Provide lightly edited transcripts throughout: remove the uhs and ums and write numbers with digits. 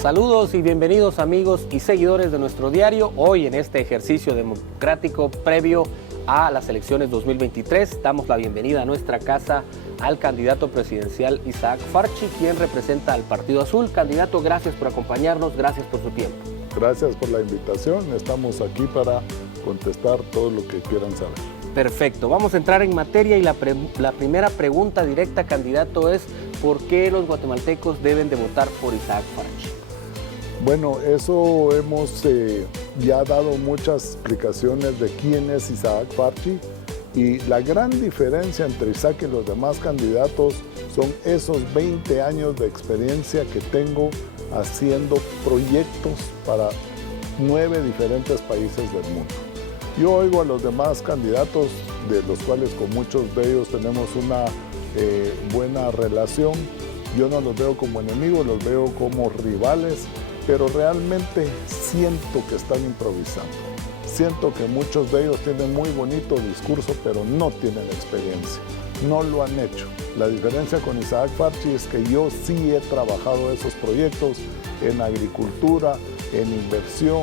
Saludos y bienvenidos amigos y seguidores de nuestro diario. Hoy en este ejercicio democrático previo a las elecciones 2023 damos la bienvenida a nuestra casa al candidato presidencial Isaac Farchi, quien representa al Partido Azul. Candidato, gracias por acompañarnos, gracias por su tiempo. Gracias por la invitación, estamos aquí para contestar todo lo que quieran saber. Perfecto, vamos a entrar en materia y la primera pregunta directa, candidato, es ¿por qué los guatemaltecos deben de votar por Isaac Farchi? Bueno, eso hemos ya dado muchas explicaciones de quién es Isaac Farchi, y la gran diferencia entre Isaac y los demás candidatos son esos 20 años de experiencia que tengo haciendo proyectos para 9 diferentes países del mundo. Yo oigo a los demás candidatos, de los cuales con muchos de ellos tenemos una buena relación. Yo no los veo como enemigos, los veo como rivales, pero realmente siento que están improvisando. Siento que muchos de ellos tienen muy bonito discurso, pero no tienen experiencia, no lo han hecho. La diferencia con Isaac Farchi es que yo sí he trabajado esos proyectos en agricultura, en inversión,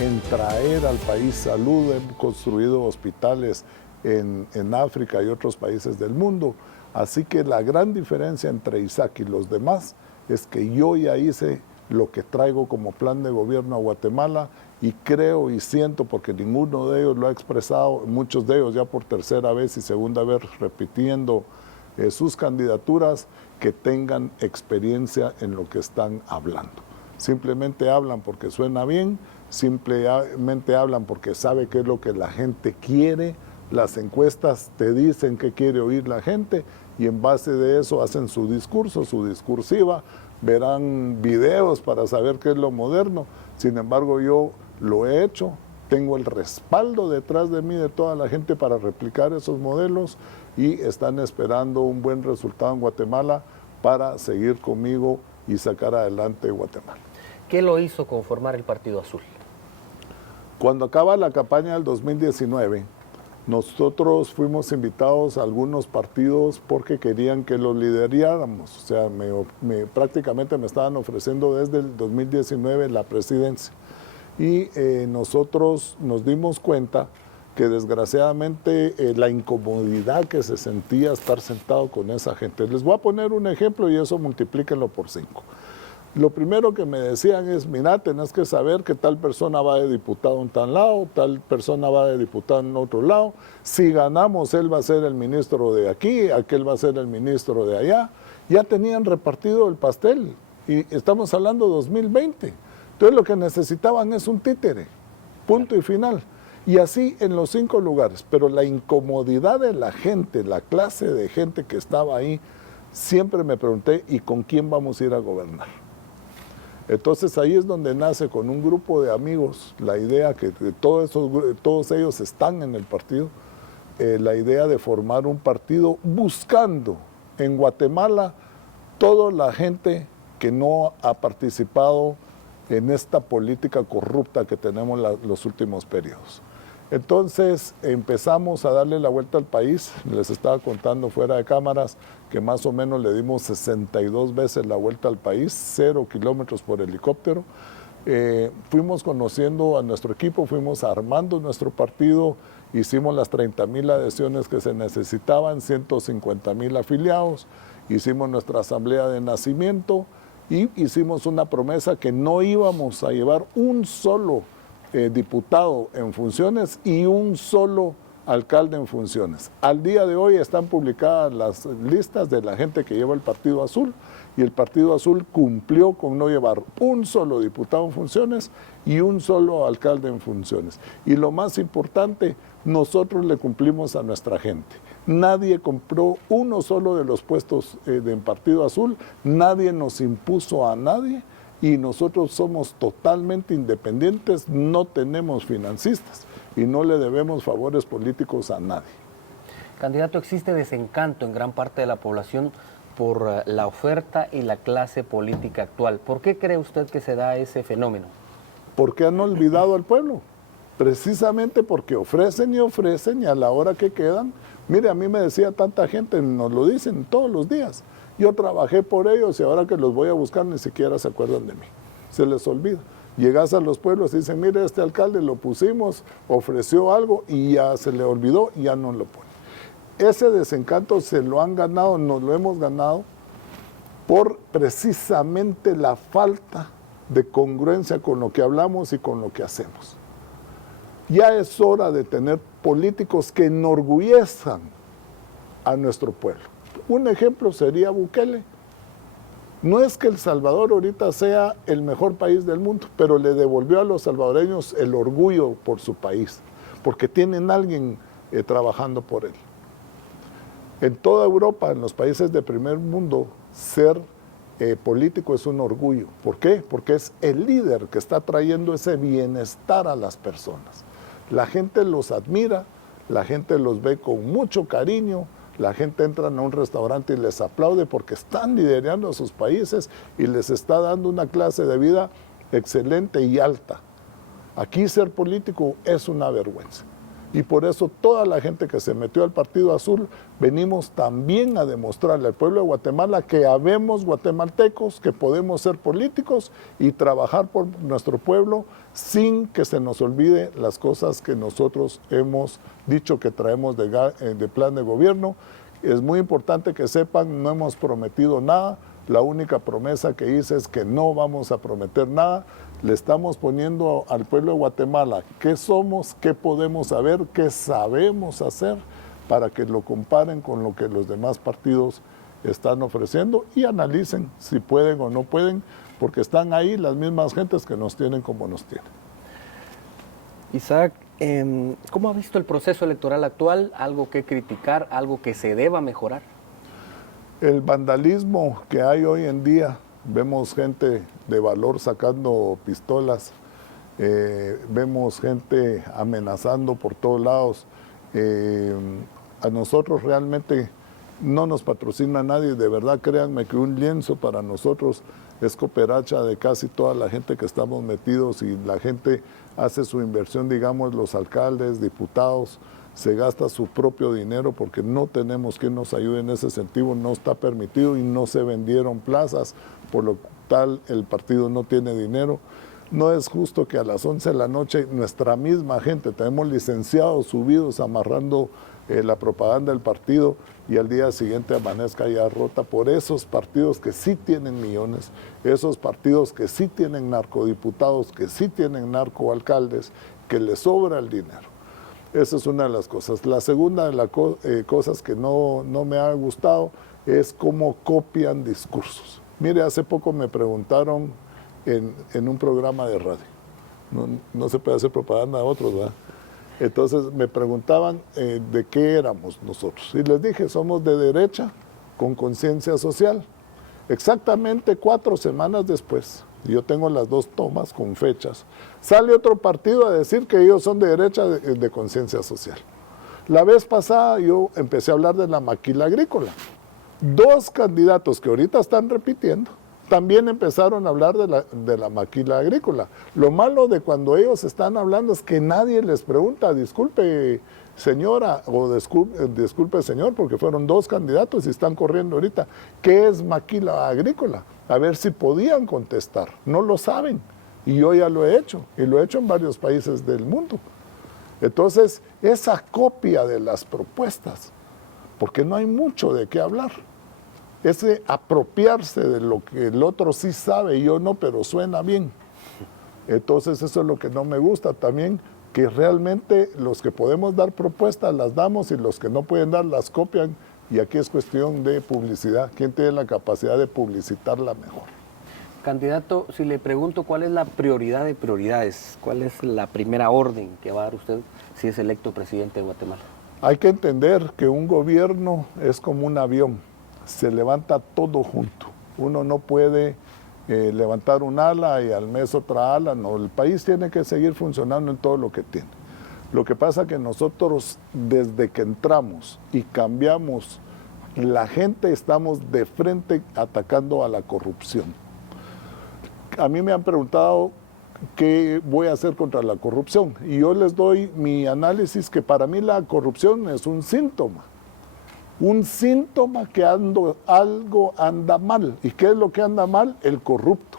en traer al país salud, he construido hospitales en África y otros países del mundo. Así que la gran diferencia entre Isaac y los demás es que yo ya hice lo que traigo como plan de gobierno a Guatemala, y creo y siento, porque ninguno de ellos lo ha expresado, muchos de ellos ya por tercera vez y segunda vez repitiendo sus candidaturas, que tengan experiencia en lo que están hablando. Simplemente hablan porque suena bien, simplemente hablan porque sabe qué es lo que la gente quiere. Las encuestas te dicen qué quiere oír la gente, y en base de eso hacen su discurso, su discursiva, verán videos para saber qué es lo moderno. Sin embargo, yo lo he hecho, tengo el respaldo detrás de mí de toda la gente para replicar esos modelos, y están esperando un buen resultado en Guatemala para seguir conmigo y sacar adelante Guatemala. ¿Qué lo hizo conformar el Partido Azul? Cuando acaba la campaña del 2019, nosotros fuimos invitados a algunos partidos porque querían que los lideráramos. O sea, prácticamente me estaban ofreciendo desde el 2019 la presidencia. Y nosotros nos dimos cuenta que desgraciadamente la incomodidad que se sentía estar sentado con esa gente. Les voy a poner un ejemplo y eso multiplíquenlo por 5. Lo primero que me decían es, mira, tenés que saber que tal persona va de diputado en tal lado, tal persona va de diputado en otro lado. Si ganamos, él va a ser el ministro de aquí, aquel va a ser el ministro de allá. Ya tenían repartido el pastel, y estamos hablando de 2020. Entonces lo que necesitaban es un títere, punto y final. Y así en los 5 lugares. Pero la incomodidad de la gente, la clase de gente que estaba ahí, siempre me pregunté, ¿y con quién vamos a ir a gobernar? Entonces ahí es donde nace, con un grupo de amigos, la idea que todos ellos están en el partido, la idea de formar un partido buscando en Guatemala toda la gente que no ha participado en esta política corrupta que tenemos los últimos periodos. Entonces empezamos a darle la vuelta al país. Les estaba contando fuera de cámaras que más o menos le dimos 62 veces la vuelta al país, 0 kilómetros por helicóptero. Fuimos conociendo a nuestro equipo, fuimos armando nuestro partido, hicimos las 30,000 adhesiones que se necesitaban, 150,000 afiliados, hicimos nuestra asamblea de nacimiento y hicimos una promesa que no íbamos a llevar un solo diputado en funciones y un solo alcalde en funciones. Al día de hoy están publicadas las listas de la gente que lleva el Partido Azul, y el Partido Azul cumplió con no llevar un solo diputado en funciones y un solo alcalde en funciones. Y lo más importante, nosotros le cumplimos a nuestra gente. Nadie compró uno solo de los puestos del Partido Azul, nadie nos impuso a nadie, y nosotros somos totalmente independientes, no tenemos financistas y no le debemos favores políticos a nadie. Candidato, existe desencanto en gran parte de la población por la oferta y la clase política actual. ¿Por qué cree usted que se da ese fenómeno? Porque han olvidado al pueblo, precisamente porque ofrecen y a la hora que quedan. Mire, a mí me decía tanta gente, nos lo dicen todos los días, yo trabajé por ellos y ahora que los voy a buscar ni siquiera se acuerdan de mí. se les olvida. Llegas a los pueblos y dicen, mire, este alcalde lo pusimos, ofreció algo y ya se le olvidó y ya no lo pone. Ese desencanto se lo han ganado, nos lo hemos ganado por precisamente la falta de congruencia con lo que hablamos y con lo que hacemos. Ya es hora de tener políticos que enorgullezcan a nuestro pueblo. Un ejemplo sería Bukele. No es que El Salvador ahorita sea el mejor país del mundo, pero le devolvió a los salvadoreños el orgullo por su país, porque tienen a alguien trabajando por él. En toda Europa, en los países de primer mundo, ser político es un orgullo. ¿Por qué? Porque es el líder que está trayendo ese bienestar a las personas. La gente los admira, la gente los ve con mucho cariño, la gente entra a un restaurante y les aplaude porque están liderando a sus países y les está dando una clase de vida excelente y alta. Aquí ser político es una vergüenza. Y por eso toda la gente que se metió al Partido Azul, venimos también a demostrarle al pueblo de Guatemala que habemos guatemaltecos, que podemos ser políticos y trabajar por nuestro pueblo sin que se nos olvide las cosas que nosotros hemos dicho que traemos de plan de gobierno. Es muy importante que sepan, no hemos prometido nada. La única promesa que hice es que no vamos a prometer nada. Le estamos poniendo al pueblo de Guatemala qué somos, qué podemos saber, qué sabemos hacer, para que lo comparen con lo que los demás partidos están ofreciendo y analicen si pueden o no pueden, porque están ahí las mismas gentes que nos tienen como nos tienen. Isaac, ¿cómo ha visto el proceso electoral actual? ¿Algo que criticar, algo que se deba mejorar? El vandalismo que hay hoy en día, vemos gente de valor sacando pistolas, vemos gente amenazando por todos lados. A nosotros realmente no nos patrocina nadie, de verdad créanme que un lienzo para nosotros es cooperacha de casi toda la gente que estamos metidos y la gente hace su inversión, digamos, los alcaldes, diputados, se gasta su propio dinero porque no tenemos quien nos ayude en ese sentido, no está permitido y no se vendieron plazas, por lo tal el partido no tiene dinero. No es justo que a las 11 de la noche nuestra misma gente, tenemos licenciados subidos amarrando la propaganda del partido y al día siguiente amanezca ya rota por esos partidos que sí tienen millones, esos partidos que sí tienen narcodiputados, que sí tienen narcoalcaldes, que les sobra el dinero. Esa es una de las cosas. La segunda de las cosas que no me ha gustado es cómo copian discursos. Mire, hace poco me preguntaron en un programa de radio, no se puede hacer propaganda a otros, ¿verdad? Entonces me preguntaban de qué éramos nosotros. Y les dije, somos de derecha con conciencia social. Exactamente 4 semanas después, yo tengo las 2 tomas con fechas, sale otro partido a decir que ellos son de derecha de conciencia social. La vez pasada yo empecé a hablar de la maquila agrícola. 2 candidatos que ahorita están repitiendo también empezaron a hablar de la maquila agrícola. Lo malo de cuando ellos están hablando es que nadie les pregunta, disculpe señora o disculpe señor, porque fueron 2 candidatos y están corriendo ahorita. ¿Qué es maquila agrícola? A ver si podían contestar. No lo saben y yo ya lo he hecho y lo he hecho en varios países del mundo. Entonces, esa copia de las propuestas, porque no hay mucho de qué hablar. Ese apropiarse de lo que el otro sí sabe y yo no, pero suena bien. Entonces eso es lo que no me gusta también, que realmente los que podemos dar propuestas las damos y los que no pueden dar las copian y aquí es cuestión de publicidad. ¿Quién tiene la capacidad de publicitarla mejor? Candidato, si le pregunto cuál es la prioridad de prioridades, cuál es la primera orden que va a dar usted si es electo presidente de Guatemala. Hay que entender que un gobierno es como un avión. Se levanta todo junto. Uno no puede levantar un ala y al mes otra ala, no. El país tiene que seguir funcionando en todo lo que tiene. Lo que pasa que nosotros desde que entramos y cambiamos, la gente estamos de frente atacando a la corrupción. A mí me han preguntado qué voy a hacer contra la corrupción y yo les doy mi análisis que para mí la corrupción es un síntoma. Un síntoma que algo anda mal. ¿Y qué es lo que anda mal? El corrupto.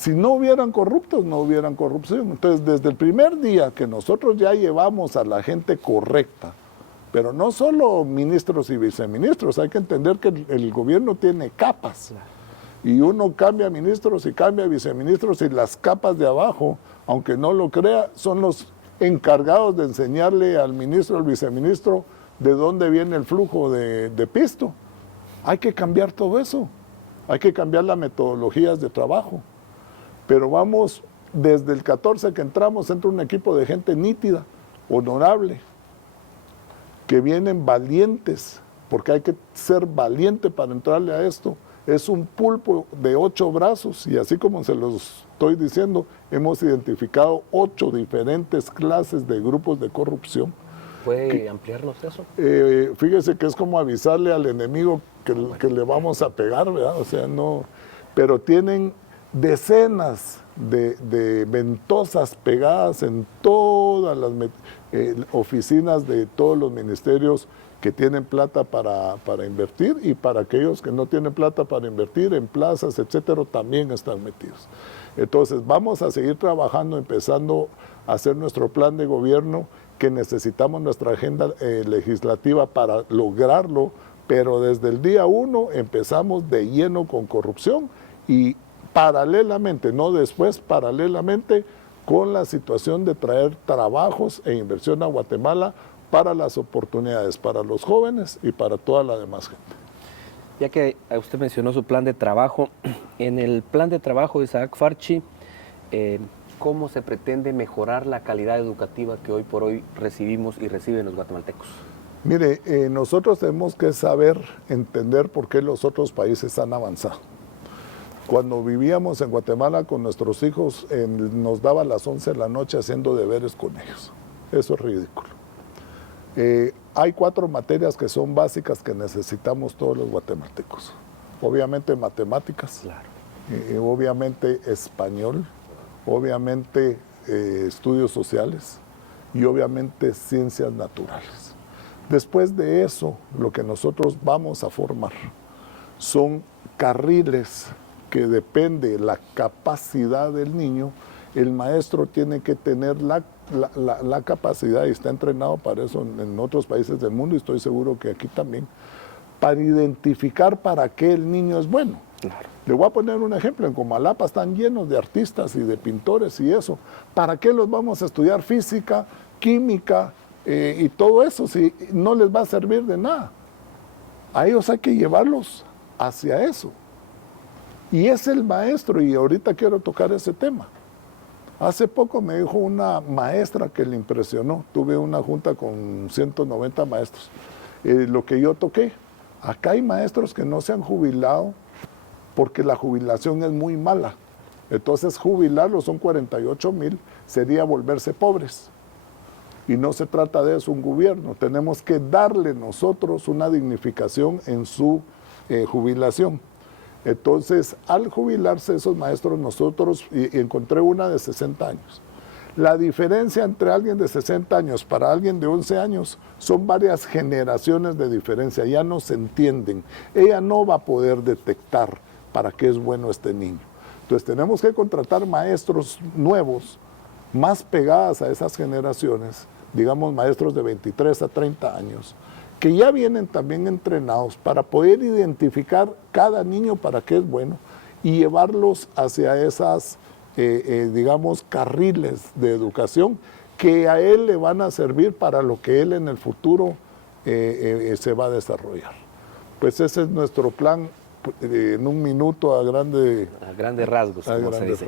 Si no hubieran corruptos, no hubieran corrupción. Entonces, desde el primer día que nosotros ya llevamos a la gente correcta, pero no solo ministros y viceministros, hay que entender que el gobierno tiene capas. Y uno cambia ministros y cambia viceministros y las capas de abajo, aunque no lo crea, son los encargados de enseñarle al ministro, al viceministro, de dónde viene el flujo de pisto. Hay que cambiar todo eso. Hay que cambiar las metodologías de trabajo. Pero vamos, desde el 14 que entramos, entra un equipo de gente nítida, honorable, que vienen valientes, porque hay que ser valiente para entrarle a esto. Es un pulpo de 8 brazos y así como se los estoy diciendo, hemos identificado 8 diferentes clases de grupos de corrupción. ¿Puede ampliarnos eso? Fíjese que es como avisarle al enemigo que le vamos a pegar, ¿verdad? O sea, no, pero tienen decenas de ventosas pegadas en todas las oficinas de todos los ministerios que tienen plata para invertir, y para aquellos que no tienen plata para invertir en plazas, etcétera, también están metidos. Entonces, vamos a seguir trabajando, empezando a hacer nuestro plan de gobierno, que necesitamos nuestra agenda legislativa para lograrlo, pero desde el día 1 empezamos de lleno con corrupción y paralelamente, no después, paralelamente con la situación de traer trabajos e inversión a Guatemala para las oportunidades, para los jóvenes y para toda la demás gente. Ya que usted mencionó su plan de trabajo, en el plan de trabajo de Isaac Farchi, ¿cómo se pretende mejorar la calidad educativa que hoy por hoy recibimos y reciben los guatemaltecos? Mire, nosotros tenemos que saber, entender por qué los otros países han avanzado. Cuando vivíamos en Guatemala con nuestros hijos, nos daba las 11 de la noche haciendo deberes con ellos. Eso es ridículo. Hay 4 materias que son básicas que necesitamos todos los guatemaltecos. Obviamente matemáticas, claro. Obviamente español, obviamente estudios sociales y obviamente ciencias naturales. Después de eso, lo que nosotros vamos a formar son carriles que depende de la capacidad del niño. El maestro tiene que tener la capacidad, y está entrenado para eso en otros países del mundo, y estoy seguro que aquí también, para identificar para qué el niño es bueno. Claro. Le voy a poner un ejemplo. En Comalapa están llenos de artistas y de pintores y eso. ¿Para qué los vamos a estudiar física, química y todo eso si no les va a servir de nada? A ellos hay que llevarlos hacia eso. Y es el maestro, y ahorita quiero tocar ese tema. Hace poco me dijo una maestra que le impresionó. Tuve una junta con 190 maestros. Lo que yo toqué, acá hay maestros que no se han jubilado porque la jubilación es muy mala. Entonces jubilarlos son 48,000, sería volverse pobres. Y no se trata de eso un gobierno. Tenemos que darle nosotros una dignificación en su jubilación. Entonces, al jubilarse esos maestros, nosotros, y encontré una de 60 años. La diferencia entre alguien de 60 años para alguien de 11 años son varias generaciones de diferencia, ya no se entienden. Ella no va a poder detectar para qué es bueno este niño. Entonces, tenemos que contratar maestros nuevos, más pegadas a esas generaciones, digamos maestros de 23 a 30 años, que ya vienen también entrenados para poder identificar cada niño para qué es bueno y llevarlos hacia esas, digamos, carriles de educación que a él le van a servir para lo que él en el futuro se va a desarrollar. Pues ese es nuestro plan en un minuto a grandes rasgos, como se dice.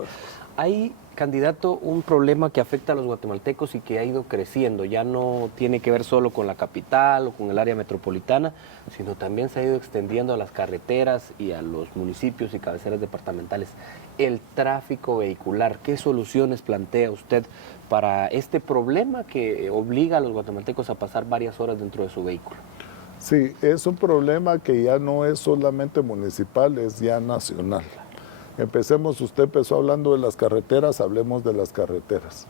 Hay, candidato, un problema que afecta a los guatemaltecos y que ha ido creciendo. Ya no tiene que ver solo con la capital o con el área metropolitana, sino también se ha ido extendiendo a las carreteras y a los municipios y cabeceras departamentales. El tráfico vehicular, ¿qué soluciones plantea usted para este problema que obliga a los guatemaltecos a pasar varias horas dentro de su vehículo? Sí, es un problema que ya no es solamente municipal, es ya nacional. Empecemos, usted empezó hablando de las carreteras, hablemos de las carreteras.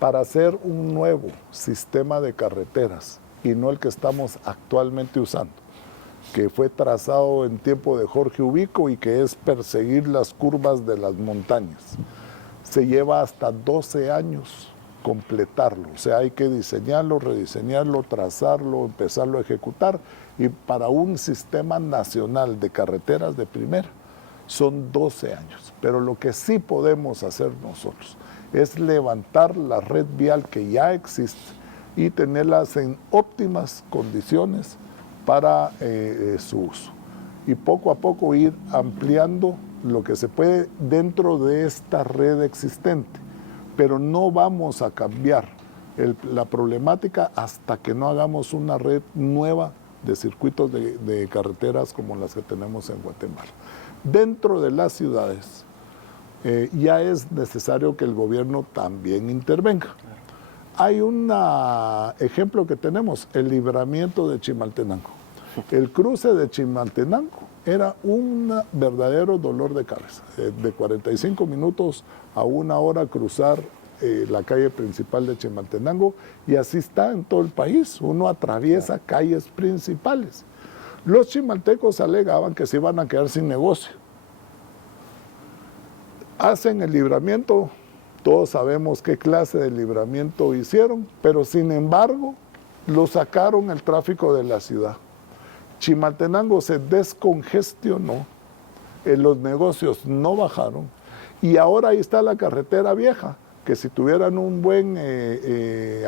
Para hacer un nuevo sistema de carreteras y no el que estamos actualmente usando, que fue trazado en tiempo de Jorge Ubico y que es perseguir las curvas de las montañas. Se lleva hasta 12 años completarlo, o sea, hay que diseñarlo, rediseñarlo, trazarlo, empezarlo a ejecutar, y para un sistema nacional de carreteras de primera son 12 años. Pero lo que sí podemos hacer nosotros es levantar la red vial que ya existe y tenerlas en óptimas condiciones para su uso. Y poco a poco ir ampliando lo que se puede dentro de esta red existente. Pero no vamos a cambiar la problemática hasta que no hagamos una red nueva de circuitos de carreteras como las que tenemos en Guatemala. Dentro de las ciudades ya es necesario que el gobierno también intervenga. Hay un ejemplo que tenemos, el libramiento de Chimaltenango. El cruce de Chimaltenango era un verdadero dolor de cabeza. De 45 minutos a 1 hora cruzar la calle principal de Chimaltenango, y así está en todo el país. Uno atraviesa calles principales. Los chimaltecos alegaban que se iban a quedar sin negocio. Hacen el libramiento, todos sabemos qué clase de libramiento hicieron, pero sin embargo lo sacaron el tráfico de la ciudad. Chimaltenango se descongestionó, los negocios no bajaron, y ahora ahí está la carretera vieja, que si tuvieran un buen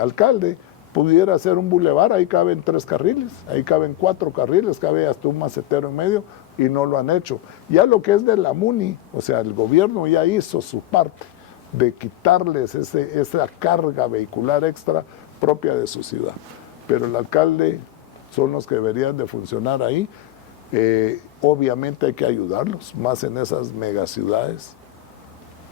alcalde, pudiera ser un bulevar. Ahí caben 3 carriles, ahí caben 4 carriles, cabe hasta un macetero en medio, y no lo han hecho. Ya lo que es de la MUNI, o sea, el gobierno ya hizo su parte de quitarles esa carga vehicular extra propia de su ciudad. Pero el alcalde son los que deberían de funcionar ahí. Obviamente hay que ayudarlos, más en esas megaciudades.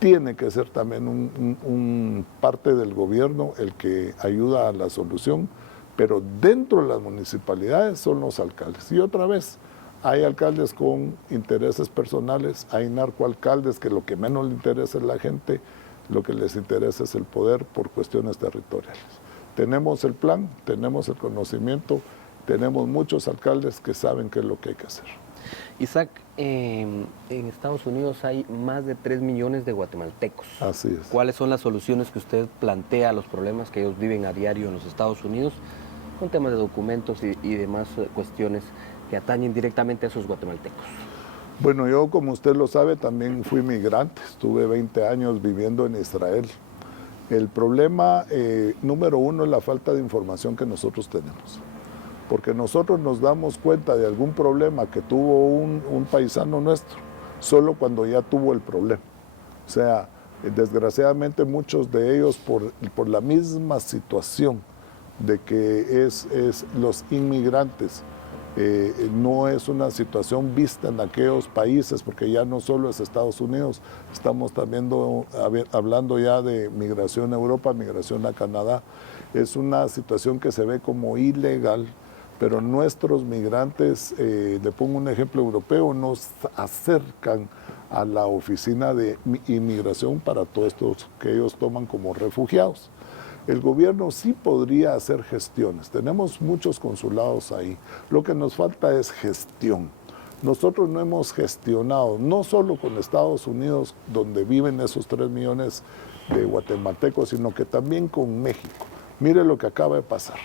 Tiene que ser también un parte del gobierno el que ayuda a la solución, pero dentro de las municipalidades son los alcaldes. Y otra vez, hay alcaldes con intereses personales, hay narcoalcaldes que lo que menos le interesa es la gente, lo que les interesa es el poder por cuestiones territoriales. Tenemos el plan, tenemos el conocimiento, tenemos muchos alcaldes que saben qué es lo que hay que hacer. Isaac, en Estados Unidos hay más de 3 millones de guatemaltecos. Así es. ¿Cuáles son las soluciones que usted plantea a los problemas que ellos viven a diario en los Estados Unidos con temas de documentos y demás cuestiones que atañen directamente a esos guatemaltecos? Bueno, yo, como usted lo sabe, también fui migrante. Estuve 20 años viviendo en Israel. El problema número 1 es la falta de información que nosotros tenemos. Porque nosotros nos damos cuenta de algún problema que tuvo un paisano nuestro solo cuando ya tuvo el problema. O sea, desgraciadamente muchos de ellos por la misma situación de que los inmigrantes, no es una situación vista en aquellos países, porque ya no solo es Estados Unidos, estamos también hablando ya de migración a Europa, migración a Canadá. Es una situación que se ve como ilegal, pero nuestros migrantes, le pongo un ejemplo europeo, nos acercan a la oficina de inmigración para todos estos que ellos toman como refugiados. El gobierno sí podría hacer gestiones, tenemos muchos consulados ahí, lo que nos falta es gestión. Nosotros no hemos gestionado, no solo con Estados Unidos, donde viven esos 3 millones de guatemaltecos, sino que también con México. Mire lo que acaba de pasar.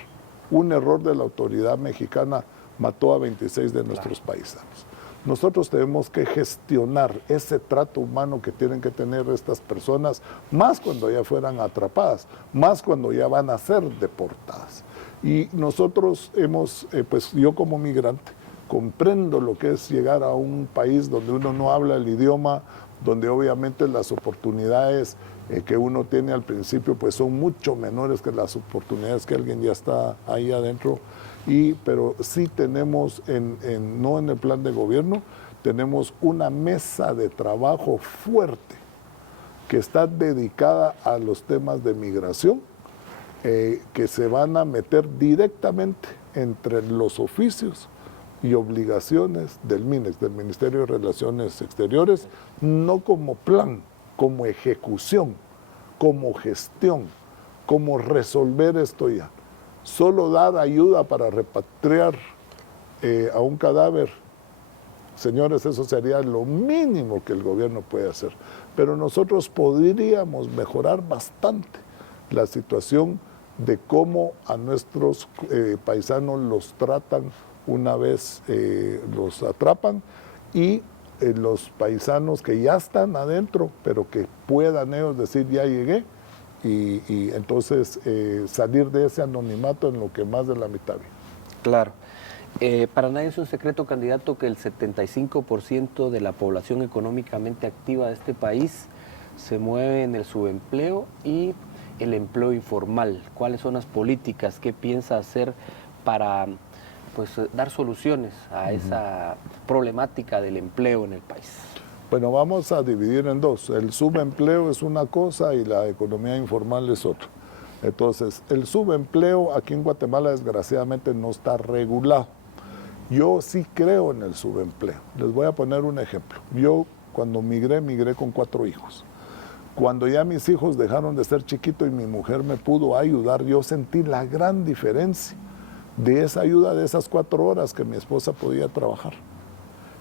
Un error de la autoridad mexicana mató a 26 de nuestros paisanos. Nosotros tenemos que gestionar ese trato humano que tienen que tener estas personas, más cuando ya fueran atrapadas, más cuando ya van a ser deportadas. Y nosotros pues yo como migrante, comprendo lo que es llegar a un país donde uno no habla el idioma, donde obviamente las oportunidades que uno tiene al principio pues son mucho menores que las oportunidades que alguien ya está ahí adentro. Pero sí tenemos, no en el plan de gobierno, tenemos una mesa de trabajo fuerte que está dedicada a los temas de migración, que se van a meter directamente entre los oficios y obligaciones del MINEX, del Ministerio de Relaciones Exteriores, no como plan, como ejecución, como gestión, como resolver esto ya. Solo dar ayuda para repatriar a un cadáver, señores, eso sería lo mínimo que el gobierno puede hacer. Pero nosotros podríamos mejorar bastante la situación de cómo a nuestros paisanos los tratan una vez los atrapan y los paisanos que ya están adentro, pero que puedan ellos decir ya llegué y entonces salir de ese anonimato en lo que más de la mitad vive. Claro. Para nadie es un secreto, candidato, que el 75% de la población económicamente activa de este país se mueve en el subempleo y el empleo informal. ¿Cuáles son las políticas? ¿Qué piensa hacer para dar soluciones a esa problemática del empleo en el país? Bueno, vamos a dividir en dos. El subempleo es una cosa y la economía informal es otra. Entonces, el subempleo aquí en Guatemala desgraciadamente no está regulado. Yo sí creo en el subempleo. Les voy a poner un ejemplo. Yo cuando migré con 4 hijos. Cuando ya mis hijos dejaron de ser chiquitos y mi mujer me pudo ayudar, yo sentí la gran diferencia de esa ayuda de esas 4 horas que mi esposa podía trabajar.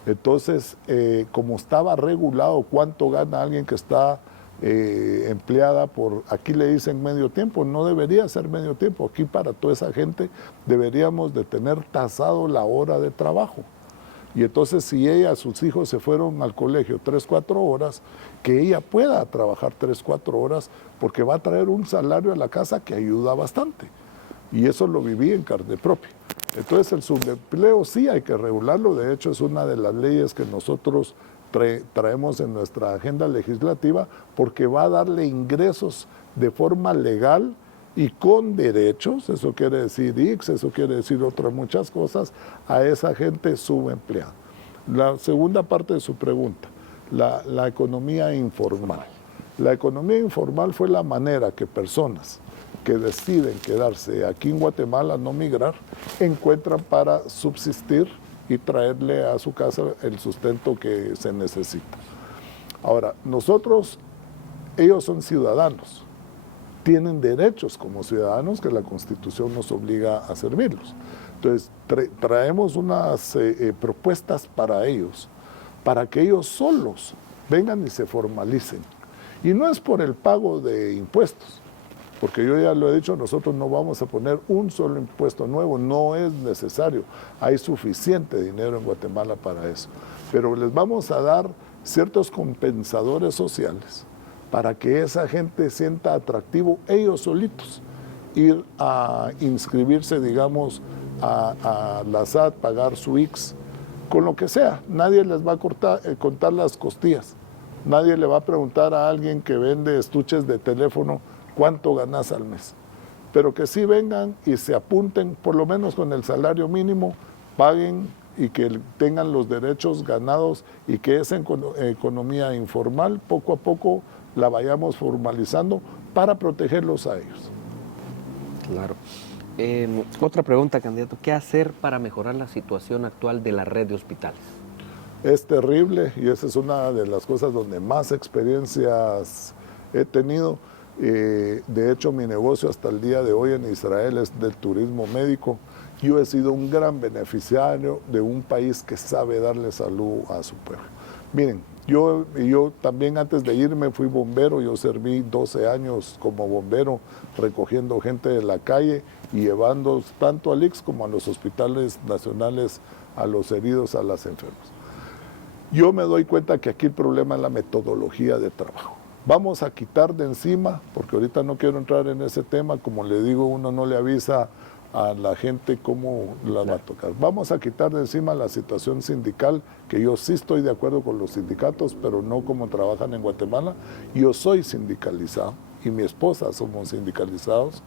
Entonces, como estaba regulado cuánto gana alguien que está empleada por, aquí le dicen medio tiempo, no debería ser medio tiempo, aquí para toda esa gente deberíamos de tener tasado la hora de trabajo. Y entonces si sus hijos se fueron al colegio 3, 4 horas, que ella pueda trabajar 3, 4 horas, porque va a traer un salario a la casa que ayuda bastante. Y eso lo viví en carne propia. Entonces el subempleo sí hay que regularlo, de hecho es una de las leyes que nosotros traemos en nuestra agenda legislativa porque va a darle ingresos de forma legal y con derechos, eso quiere decir IX, eso quiere decir otras muchas cosas, a esa gente subempleada. La segunda parte de su pregunta, la economía informal. La economía informal fue la manera que personas que deciden quedarse aquí en Guatemala, no migrar, encuentran para subsistir y traerle a su casa el sustento que se necesita. Ahora, ellos son ciudadanos, tienen derechos como ciudadanos que la Constitución nos obliga a servirlos. Entonces, traemos unas propuestas para ellos, para que ellos solos vengan y se formalicen. Y no es por el pago de impuestos, porque yo ya lo he dicho, nosotros no vamos a poner un solo impuesto nuevo, no es necesario, hay suficiente dinero en Guatemala para eso. Pero les vamos a dar ciertos compensadores sociales para que esa gente sienta atractivo ellos solitos ir a inscribirse, digamos, a la SAT, pagar su IX, con lo que sea. Nadie les va a contar las costillas, nadie le va a preguntar a alguien que vende estuches de teléfono cuánto ganas al mes, pero que sí vengan y se apunten, por lo menos con el salario mínimo, paguen y que tengan los derechos ganados y que esa economía informal poco a poco la vayamos formalizando para protegerlos a ellos. Claro. Otra pregunta, candidato, ¿qué hacer para mejorar la situación actual de la red de hospitales? Es terrible y esa es una de las cosas donde más experiencias he tenido. De hecho, mi negocio hasta el día de hoy en Israel es del turismo médico. Yo he sido un gran beneficiario de un país que sabe darle salud a su pueblo. Miren, yo también antes de irme fui bombero, yo serví 12 años como bombero recogiendo gente de la calle y llevando tanto al IX como a los hospitales nacionales a los heridos, a las enfermas. Yo me doy cuenta que aquí el problema es la metodología de trabajo. Vamos a quitar de encima, porque ahorita no quiero entrar en ese tema, como le digo, uno no le avisa a la gente cómo la va a tocar. Vamos a quitar de encima la situación sindical, que yo sí estoy de acuerdo con los sindicatos, pero no como trabajan en Guatemala. Yo soy sindicalizado y mi esposa somos sindicalizados,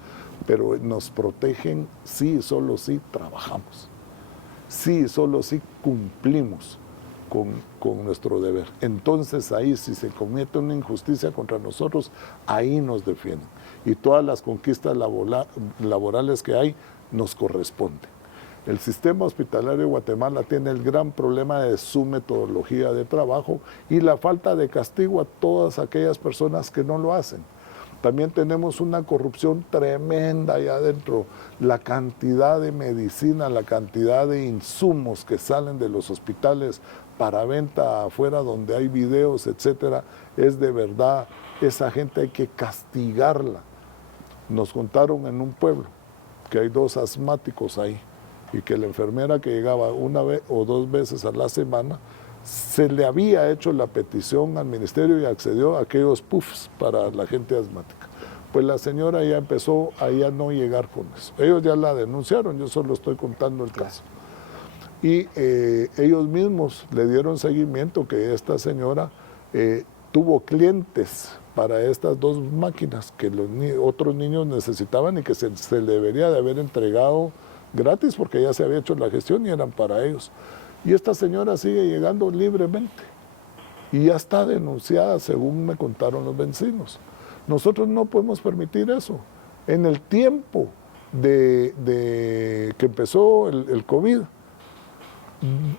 pero nos protegen sí, solo sí trabajamos, sí, solo sí cumplimos con nuestro deber. Entonces ahí si se comete una injusticia contra nosotros, ahí nos defienden. Y todas las conquistas laborales que hay nos corresponden. El sistema hospitalario de Guatemala tiene el gran problema de su metodología de trabajo y la falta de castigo a todas aquellas personas que no lo hacen. También tenemos una corrupción tremenda allá adentro. La cantidad de medicina, la cantidad de insumos que salen de los hospitales para venta afuera donde hay videos, etcétera, es de verdad, esa gente hay que castigarla. Nos contaron en un pueblo que hay 2 asmáticos ahí y que la enfermera que llegaba 1 vez o 2 veces a la semana se le había hecho la petición al ministerio y accedió a aquellos puffs para la gente asmática. Pues la señora ya empezó a ya no llegar con eso. Ellos ya la denunciaron, yo solo estoy contando el caso. Y ellos mismos le dieron seguimiento que esta señora tuvo clientes para estas 2 máquinas que los otros niños necesitaban y que se le debería de haber entregado gratis porque ya se había hecho la gestión y eran para ellos. Y esta señora sigue llegando libremente y ya está denunciada según me contaron los vecinos. Nosotros no podemos permitir eso. En el tiempo de que empezó el COVID,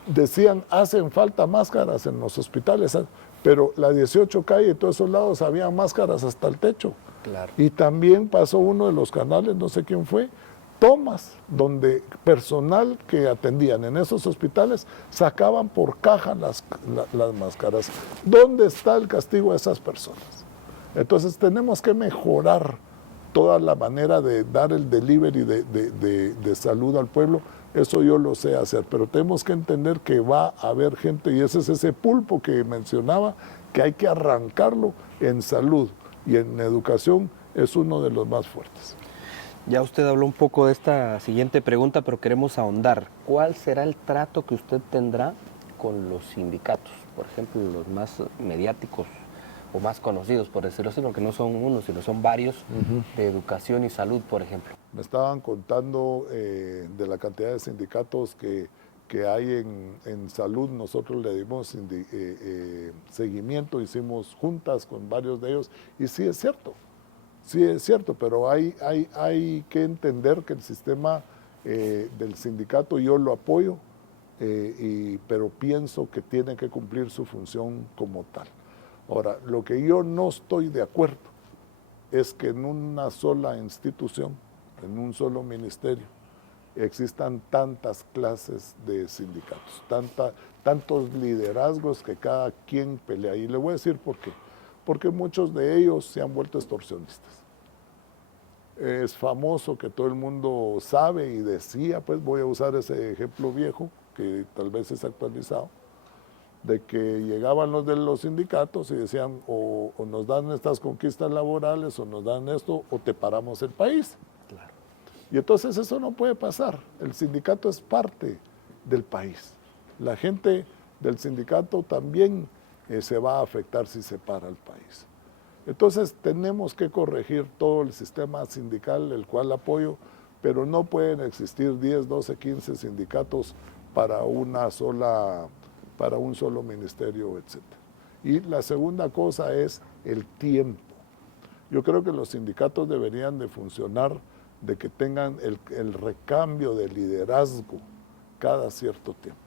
decían, hacen falta máscaras en los hospitales, pero la 18 calle y todos esos lados había máscaras hasta el techo. Claro. Y también pasó uno de los canales, no sé quién fue, tomas donde personal que atendían en esos hospitales sacaban por caja las máscaras. ¿Dónde está el castigo a esas personas? Entonces tenemos que mejorar toda la manera de dar el delivery de salud al pueblo. Eso yo lo sé hacer, pero tenemos que entender que va a haber gente, y ese es ese pulpo que mencionaba, que hay que arrancarlo en salud y en educación, es uno de los más fuertes. Ya usted habló un poco de esta siguiente pregunta, pero queremos ahondar. ¿Cuál será el trato que usted tendrá con los sindicatos? Por ejemplo, los más mediáticos o más conocidos, por decirlo así, porque no son uno, sino son varios, de educación y salud, por ejemplo. Me estaban contando de la cantidad de sindicatos que hay en salud. Nosotros le dimos seguimiento, hicimos juntas con varios de ellos, y sí es cierto, pero hay que entender que el sistema del sindicato yo lo apoyo, pero pienso que tiene que cumplir su función como tal. Ahora, lo que yo no estoy de acuerdo es que en una sola institución, en un solo ministerio, existan tantas clases de sindicatos, tantos liderazgos que cada quien pelea. Y le voy a decir por qué. Porque muchos de ellos se han vuelto extorsionistas. Es famoso que todo el mundo sabe y decía, pues voy a usar ese ejemplo viejo, que tal vez es actualizado, de que llegaban los de los sindicatos y decían o nos dan estas conquistas laborales o nos dan esto o te paramos el país. Claro. Y entonces eso no puede pasar. El sindicato es parte del país. La gente del sindicato también se va a afectar si se para el país. Entonces tenemos que corregir todo el sistema sindical, el cual apoyo, pero no pueden existir 10, 12, 15 sindicatos para un solo ministerio, etc. Y la segunda cosa es el tiempo. Yo creo que los sindicatos deberían de funcionar, de que tengan el recambio de liderazgo cada cierto tiempo.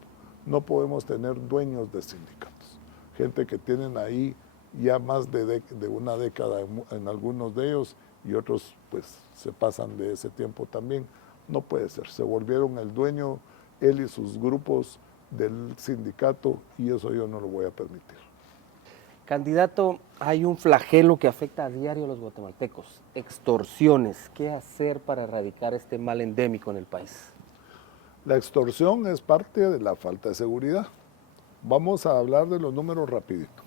No podemos tener dueños de sindicatos, gente que tienen ahí ya más de una década en algunos de ellos y otros pues se pasan de ese tiempo también. No puede ser, se volvieron el dueño, él y sus grupos del sindicato, y eso yo no lo voy a permitir. Candidato, hay un flagelo que afecta a diario a los guatemaltecos, extorsiones. ¿Qué hacer para erradicar este mal endémico en el país? La extorsión es parte de la falta de seguridad. Vamos a hablar de los números rapidito.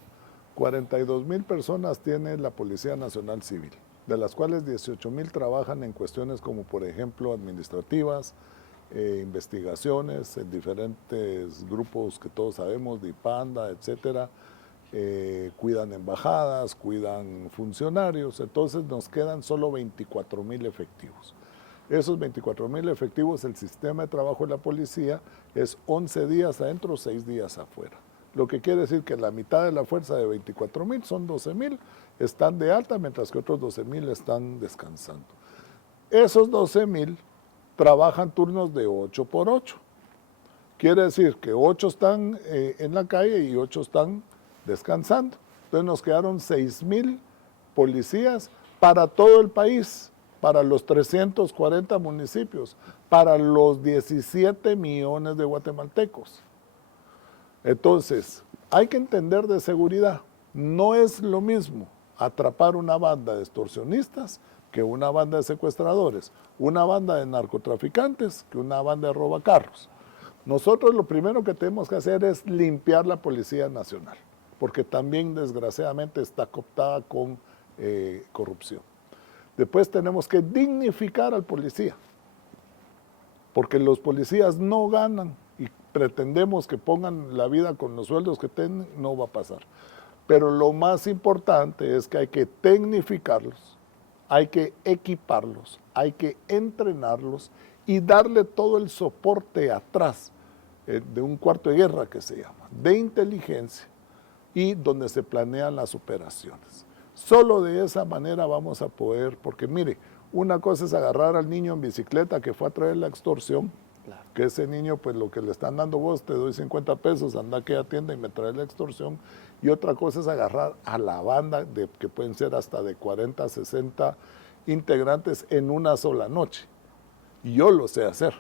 42,000 personas tiene la Policía Nacional Civil, de las cuales 18,000 trabajan en cuestiones como, por ejemplo, administrativas, investigaciones en diferentes grupos que todos sabemos, de IPANDA, etcétera. Cuidan embajadas, cuidan funcionarios, entonces nos quedan solo 24,000 efectivos. Esos 24,000 efectivos, el sistema de trabajo de la policía es 11 días adentro, 6 días afuera. Lo que quiere decir que la mitad de la fuerza de 24,000 son 12,000, están de alta, mientras que otros 12,000 están descansando. Esos 12,000 trabajan turnos de 8 por 8. Quiere decir que 8 están en la calle y 8 están descansando. Entonces nos quedaron 6,000 policías para todo el país, para los 340 municipios, para los 17 millones de guatemaltecos. Entonces, hay que entender de seguridad. No es lo mismo atrapar una banda de extorsionistas que una banda de secuestradores, una banda de narcotraficantes que una banda de robacarros. Nosotros lo primero que tenemos que hacer es limpiar la Policía Nacional, porque también desgraciadamente está cooptada con corrupción. Después tenemos que dignificar al policía, porque los policías no ganan y pretendemos que pongan la vida con los sueldos que tienen, no va a pasar. Pero lo más importante es que hay que tecnificarlos, hay que equiparlos, hay que entrenarlos y darle todo el soporte atrás de un cuarto de guerra que se llama, de inteligencia y donde se planean las operaciones. Solo de esa manera vamos a poder, porque mire, una cosa es agarrar al niño en bicicleta que fue a traer la extorsión, claro, que ese niño, pues lo que le están dando vos, te doy 50 pesos, anda a aquella tienda y me trae la extorsión. Y otra cosa es agarrar a la banda, que pueden ser hasta de 40, 60 integrantes en una sola noche. Y yo lo sé hacer,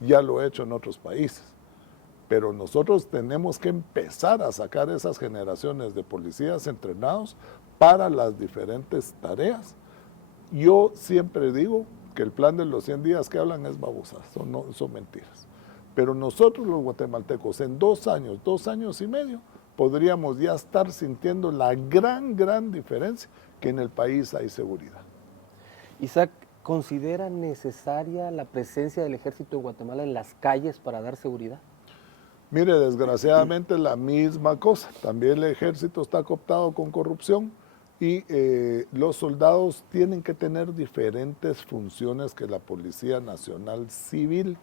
ya lo he hecho en otros países. Pero nosotros tenemos que empezar a sacar esas generaciones de policías entrenados para las diferentes tareas. Yo siempre digo que el plan de los 100 días que hablan es babosas, son mentiras. Pero nosotros los guatemaltecos en 2 años y medio, podríamos ya estar sintiendo la gran diferencia que en el país hay seguridad. Isaac, ¿considera necesaria la presencia del Ejército de Guatemala en las calles para dar seguridad? Mire, desgraciadamente la misma cosa. También el ejército está cooptado con corrupción y los soldados tienen que tener diferentes funciones que la Policía Nacional Civil.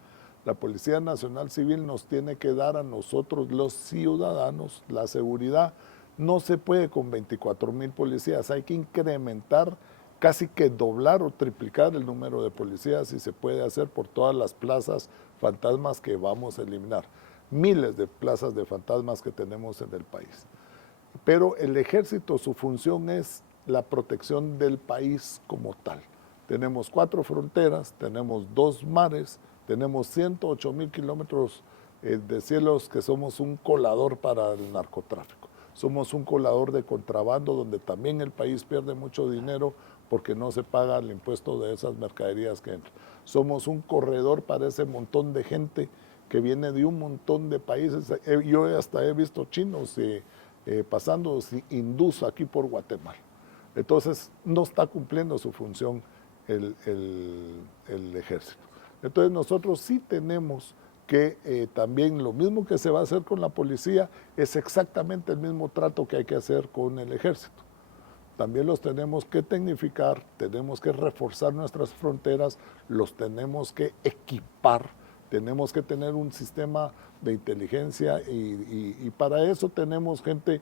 La Policía Nacional Civil nos tiene que dar a nosotros los ciudadanos la seguridad. No se puede con 24,000 policías, hay que incrementar, casi que doblar o triplicar el número de policías y se puede hacer por todas las plazas fantasmas que vamos a eliminar. Miles de plazas de fantasmas que tenemos en el país. Pero el ejército, su función es la protección del país como tal. Tenemos 4 fronteras, tenemos 2 mares, tenemos 108,000 kilómetros de cielos que somos un colador para el narcotráfico. Somos un colador de contrabando donde también el país pierde mucho dinero porque no se paga el impuesto de esas mercaderías que entran. Somos un corredor para ese montón de gente que viene de un montón de países. Yo hasta he visto chinos pasando hindús aquí por Guatemala. Entonces no está cumpliendo su función el ejército. Entonces nosotros sí tenemos que también lo mismo que se va a hacer con la policía es exactamente el mismo trato que hay que hacer con el ejército. También los tenemos que tecnificar, tenemos que reforzar nuestras fronteras, los tenemos que equipar, tenemos que tener un sistema de inteligencia y para eso tenemos gente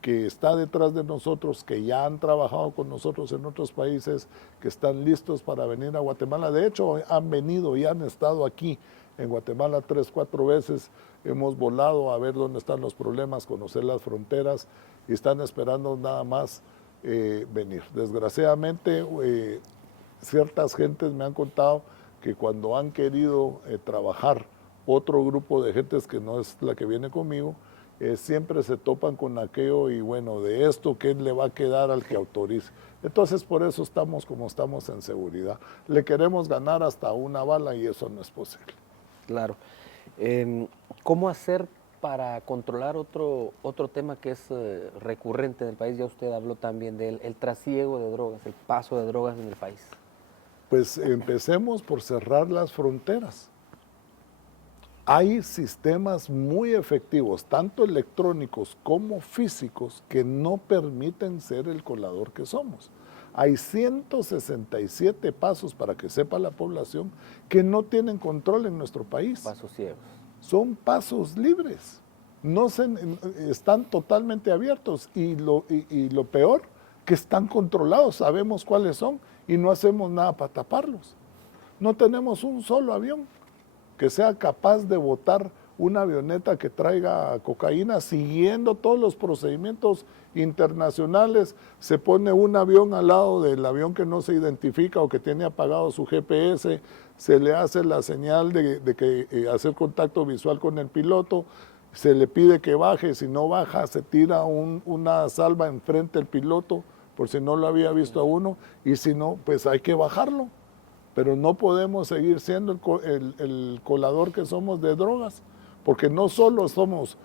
que está detrás de nosotros, que ya han trabajado con nosotros en otros países, que están listos para venir a Guatemala. De hecho, han venido y han estado aquí en Guatemala 3, 4 veces. Hemos volado a ver dónde están los problemas, conocer las fronteras y están esperando nada más venir. Desgraciadamente, ciertas gentes me han contado que cuando han querido trabajar otro grupo de gentes que no es la que viene conmigo, siempre se topan con aquello y bueno, de esto, ¿qué le va a quedar al que autorice? Entonces, por eso estamos como estamos en seguridad. Le queremos ganar hasta una bala y eso no es posible. Claro. ¿Cómo hacer para controlar otro tema que es recurrente en el país? Ya usted habló también del trasiego de drogas, el paso de drogas en el país. Pues empecemos por cerrar las fronteras. Hay sistemas muy efectivos, tanto electrónicos como físicos, que no permiten ser el colador que somos. Hay 167 pasos, para que sepa la población, que no tienen control en nuestro país. Pasos ciegos. Son pasos libres, están totalmente abiertos y lo peor, que están controlados, sabemos cuáles son y no hacemos nada para taparlos. No tenemos un solo avión que sea capaz de botar una avioneta que traiga cocaína siguiendo todos los procedimientos internacionales. Se pone un avión al lado del avión que no se identifica o que tiene apagado su GPS, se le hace la señal de que hacer contacto visual con el piloto, se le pide que baje, si no baja se tira una salva enfrente del piloto por si no lo había visto a uno, y si no, pues hay que bajarlo. Pero no podemos seguir siendo el colador que somos de drogas, porque no solo somos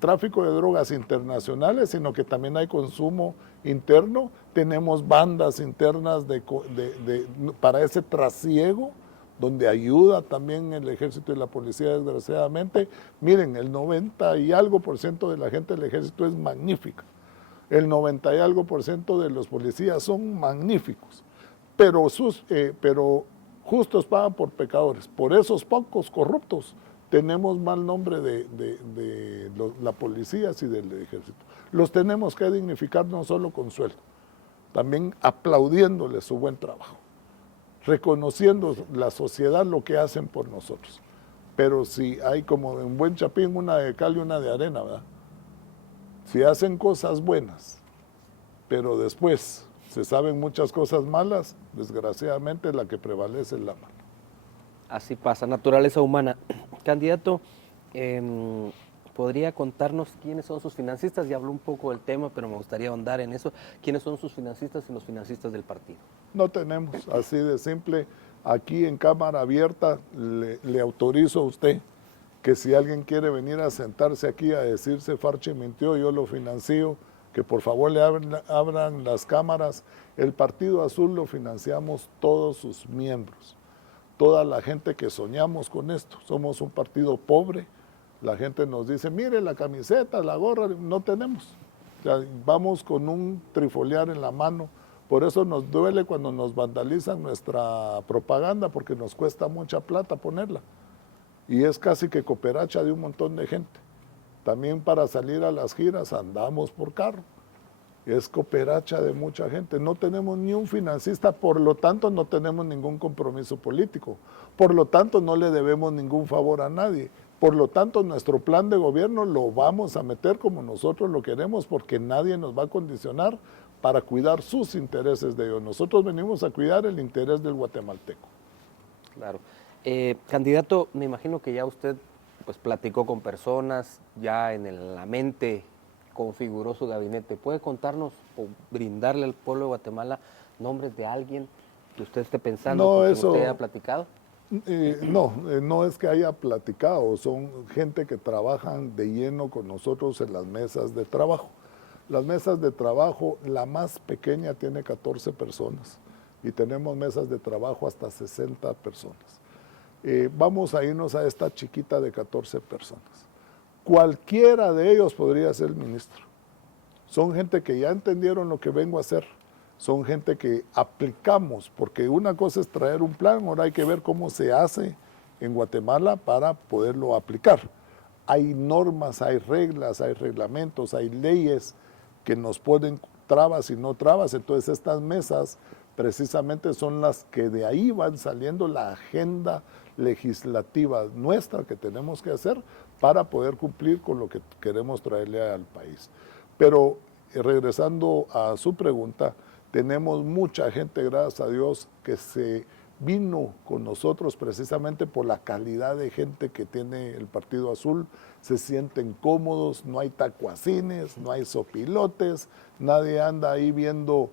tráfico de drogas internacionales, sino que también hay consumo interno, tenemos bandas internas para ese trasiego, donde ayuda también el ejército y la policía, desgraciadamente. Miren, el 90 y algo por ciento de la gente del ejército es magnífica, el 90 y algo por ciento de los policías son magníficos, pero justos pagan por pecadores. Por esos pocos corruptos tenemos mal nombre de la policía y del ejército. Los tenemos que dignificar no solo con sueldo, también aplaudiéndoles su buen trabajo, reconociendo la sociedad lo que hacen por nosotros. Pero si hay, como en buen chapín, una de cal y una de arena, ¿verdad? Si hacen cosas buenas, pero después se saben muchas cosas malas, desgraciadamente la que prevalece es la mala. Así pasa, naturaleza humana. Candidato, ¿podría contarnos quiénes son sus financistas? Ya habló un poco del tema, pero me gustaría ahondar en eso. ¿Quiénes son sus financistas y los financistas del partido? No tenemos, así de simple. Aquí en cámara abierta le autorizo a usted que si alguien quiere venir a sentarse aquí a decirse Farchi mintió, yo lo financio, que por favor le abran las cámaras. El Partido Azul lo financiamos todos sus miembros, toda la gente que soñamos con esto. Somos un partido pobre, la gente nos dice, mire la camiseta, la gorra, no tenemos. O sea, vamos con un trifoliar en la mano, por eso nos duele cuando nos vandalizan nuestra propaganda, porque nos cuesta mucha plata ponerla. Y es casi que cooperacha de un montón de gente. También para salir a las giras andamos por carro. Es cooperacha de mucha gente. No tenemos ni un financista, por lo tanto no tenemos ningún compromiso político. Por lo tanto no le debemos ningún favor a nadie. Por lo tanto nuestro plan de gobierno lo vamos a meter como nosotros lo queremos, porque nadie nos va a condicionar para cuidar sus intereses de ellos. Nosotros venimos a cuidar el interés del guatemalteco. Claro. Candidato, me imagino que ya usted pues platicó con personas, ya en la mente configuró su gabinete. ¿Puede contarnos o brindarle al pueblo de Guatemala nombres de alguien que usted esté pensando, No, con quien eso, usted haya platicado? No es que haya platicado, son gente que trabajan de lleno con nosotros en las mesas de trabajo. Las mesas de trabajo, la más pequeña tiene 14 personas y tenemos mesas de trabajo hasta 60 personas. Vamos a irnos a esta chiquita de 14 personas. Cualquiera de ellos podría ser ministro. Son gente que ya entendieron lo que vengo a hacer. Son gente que aplicamos, porque una cosa es traer un plan, ahora hay que ver cómo se hace en Guatemala para poderlo aplicar. Hay normas, hay reglas, hay reglamentos, hay leyes que nos ponen trabas y no trabas. Entonces estas mesas precisamente son las que de ahí van saliendo la agenda legislativa nuestra que tenemos que hacer para poder cumplir con lo que queremos traerle al país. Pero regresando a su pregunta, tenemos mucha gente, gracias a Dios, que se vino con nosotros precisamente por la calidad de gente que tiene el Partido Azul. Se sienten cómodos, no hay tacuacines, no hay sopilotes, nadie anda ahí viendo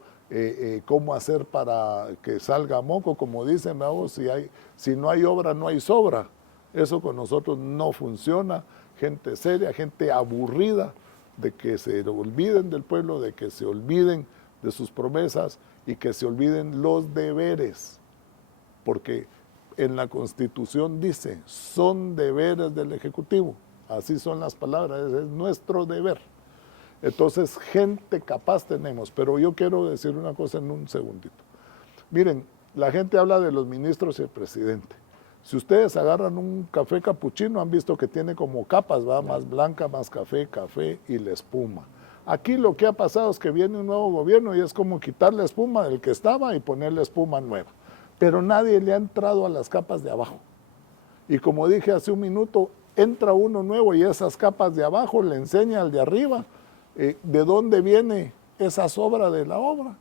cómo hacer para que salga moco, como dicen, ¿no? Si no hay obra, no hay sobra. Eso con nosotros no funciona. Gente seria, gente aburrida, de que se olviden del pueblo, de que se olviden de sus promesas y que se olviden los deberes, porque en la Constitución dice, son deberes del Ejecutivo, así son las palabras, es nuestro deber. Entonces, gente capaz tenemos, pero yo quiero decir una cosa en un segundito. Miren, la gente habla de los ministros y el presidente. Si ustedes agarran un café capuchino, han visto que tiene como capas, ¿va? Más blanca, más café, café y la espuma. Aquí lo que ha pasado es que viene un nuevo gobierno y es como quitar la espuma del que estaba y ponerle espuma nueva. Pero nadie le ha entrado a las capas de abajo. Y como dije hace un minuto, entra uno nuevo y esas capas de abajo le enseña al de arriba de dónde viene esa sobra de la obra.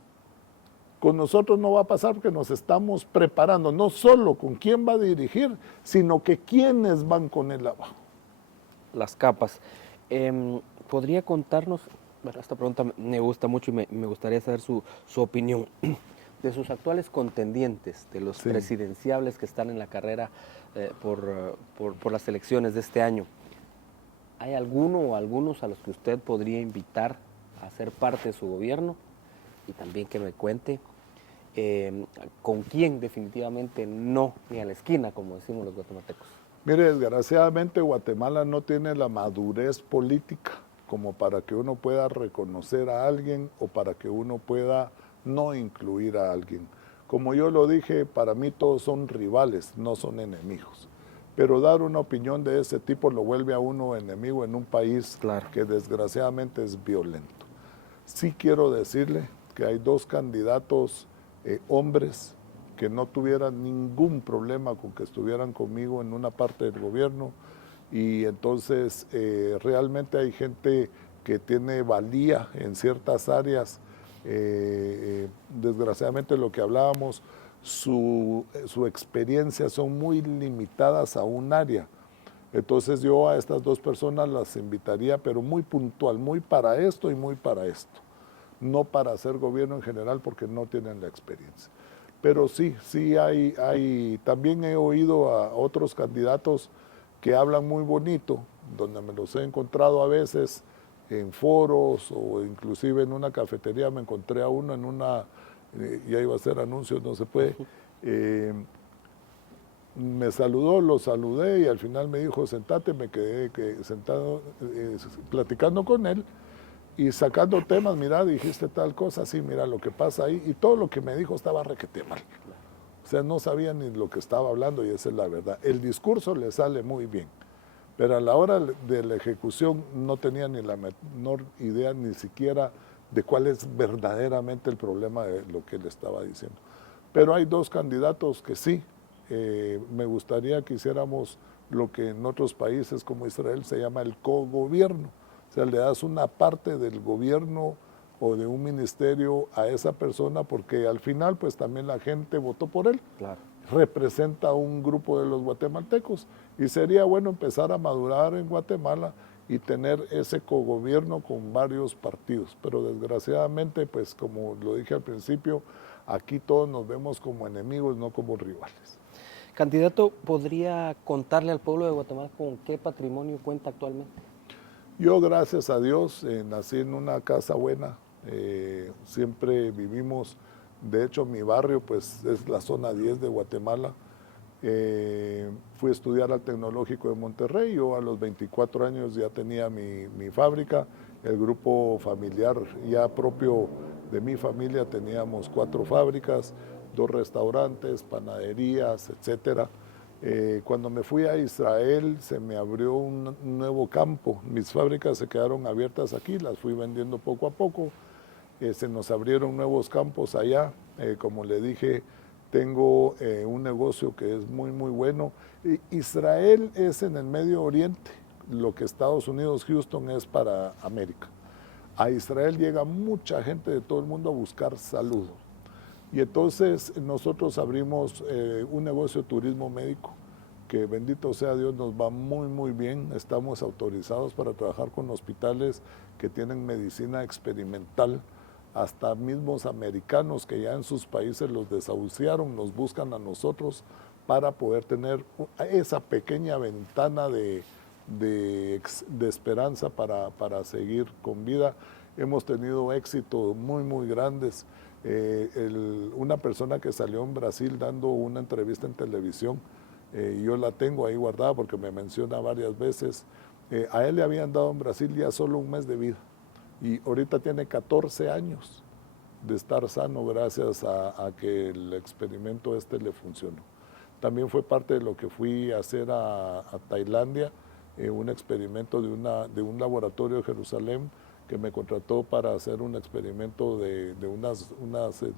Con nosotros no va a pasar porque nos estamos preparando, no solo con quién va a dirigir, sino que quiénes van con él abajo. Las capas. ¿Podría contarnos, bueno, esta pregunta me gusta mucho y me gustaría saber su opinión, de sus actuales contendientes, de los presidenciables que están en la carrera por las elecciones de este año? ¿Hay alguno o algunos a los que usted podría invitar a ser parte de su gobierno? Y también que me cuente con quién definitivamente no, ni a la esquina, como decimos los guatemaltecos. Mire, desgraciadamente Guatemala no tiene la madurez política como para que uno pueda reconocer a alguien o para que uno pueda no incluir a alguien. Como yo lo dije, para mí todos son rivales, no son enemigos. Pero dar una opinión de ese tipo lo vuelve a uno enemigo en un país que desgraciadamente es violento. Sí quiero decirle que hay dos candidatos hombres que no tuvieran ningún problema con que estuvieran conmigo en una parte del gobierno, y entonces realmente hay gente que tiene valía en ciertas áreas. Desgraciadamente lo que hablábamos, su experiencia son muy limitadas a un área. Entonces yo a estas dos personas las invitaría, pero muy puntual, muy para esto y muy para esto. No para hacer gobierno en general porque no tienen la experiencia. Pero sí hay, también he oído a otros candidatos que hablan muy bonito, donde me los he encontrado a veces en foros o inclusive en una cafetería. Me encontré a uno en una, ya iba a hacer anuncios, no se puede, me saludó, lo saludé y al final me dijo sentate, me quedé sentado platicando con él y sacando temas. Mira, dijiste tal cosa, sí, mira lo que pasa ahí, y todo lo que me dijo estaba requete mal. O sea, no sabía ni lo que estaba hablando, y esa es la verdad. El discurso le sale muy bien, pero a la hora de la ejecución no tenía ni la menor idea ni siquiera de cuál es verdaderamente el problema de lo que él estaba diciendo. Pero hay dos candidatos que sí, me gustaría que hiciéramos lo que en otros países como Israel se llama el cogobierno. O sea, le das una parte del gobierno o de un ministerio a esa persona porque al final pues también la gente votó por él. Claro. Representa a un grupo de los guatemaltecos y sería bueno empezar a madurar en Guatemala y tener ese cogobierno con varios partidos. Pero desgraciadamente, pues como lo dije al principio, aquí todos nos vemos como enemigos, no como rivales. Candidato, ¿podría contarle al pueblo de Guatemala con qué patrimonio cuenta actualmente? Yo, gracias a Dios, nací en una casa buena, siempre vivimos, de hecho mi barrio pues es la zona 10 de Guatemala. Fui a estudiar al Tecnológico de Monterrey. Yo a los 24 años ya tenía mi fábrica, el grupo familiar ya propio de mi familia, teníamos 4 fábricas, 2 restaurantes, panaderías, etcétera. Cuando me fui a Israel se me abrió un nuevo campo. Mis fábricas se quedaron abiertas aquí, las fui vendiendo poco a poco. Se nos abrieron nuevos campos allá. Como le dije, tengo un negocio que es muy, muy bueno. Israel es en el Medio Oriente, lo que Estados Unidos, Houston es para América. A Israel llega mucha gente de todo el mundo a buscar salud. Y entonces nosotros abrimos un negocio de turismo médico, que bendito sea Dios nos va muy muy bien. Estamos autorizados para trabajar con hospitales que tienen medicina experimental. Hasta mismos americanos que ya en sus países los desahuciaron, nos buscan a nosotros para poder tener esa pequeña ventana de esperanza para seguir con vida. Hemos tenido éxitos muy muy grandes. Una persona que salió en Brasil dando una entrevista en televisión, yo la tengo ahí guardada porque me menciona varias veces, a él le habían dado en Brasil ya solo un mes de vida y ahorita tiene 14 años de estar sano gracias a que el experimento le funcionó. También fue parte de lo que fui a hacer a Tailandia, un experimento de un laboratorio de Jerusalén que me contrató para hacer un experimento de unas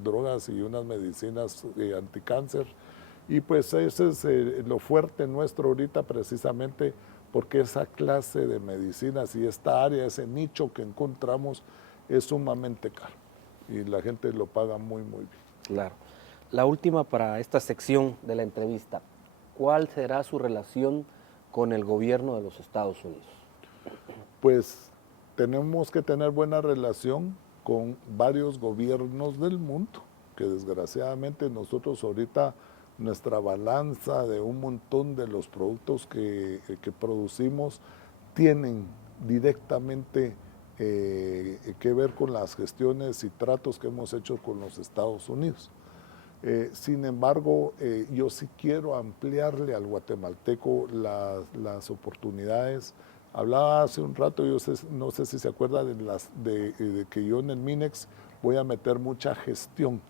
drogas y unas medicinas anticáncer. Y pues ese es lo fuerte nuestro ahorita precisamente porque esa clase de medicinas y esta área, ese nicho que encontramos es sumamente caro y la gente lo paga muy, muy bien. Claro. La última para esta sección de la entrevista. ¿Cuál será su relación con el gobierno de los Estados Unidos? Pues tenemos que tener buena relación con varios gobiernos del mundo, que desgraciadamente nosotros ahorita nuestra balanza de un montón de los productos que producimos tienen directamente que ver con las gestiones y tratos que hemos hecho con los Estados Unidos. Sin embargo, yo sí quiero ampliarle al guatemalteco las oportunidades. Hablaba hace un rato, no sé si se acuerda de que yo en el MINEX voy a meter mucha gestión.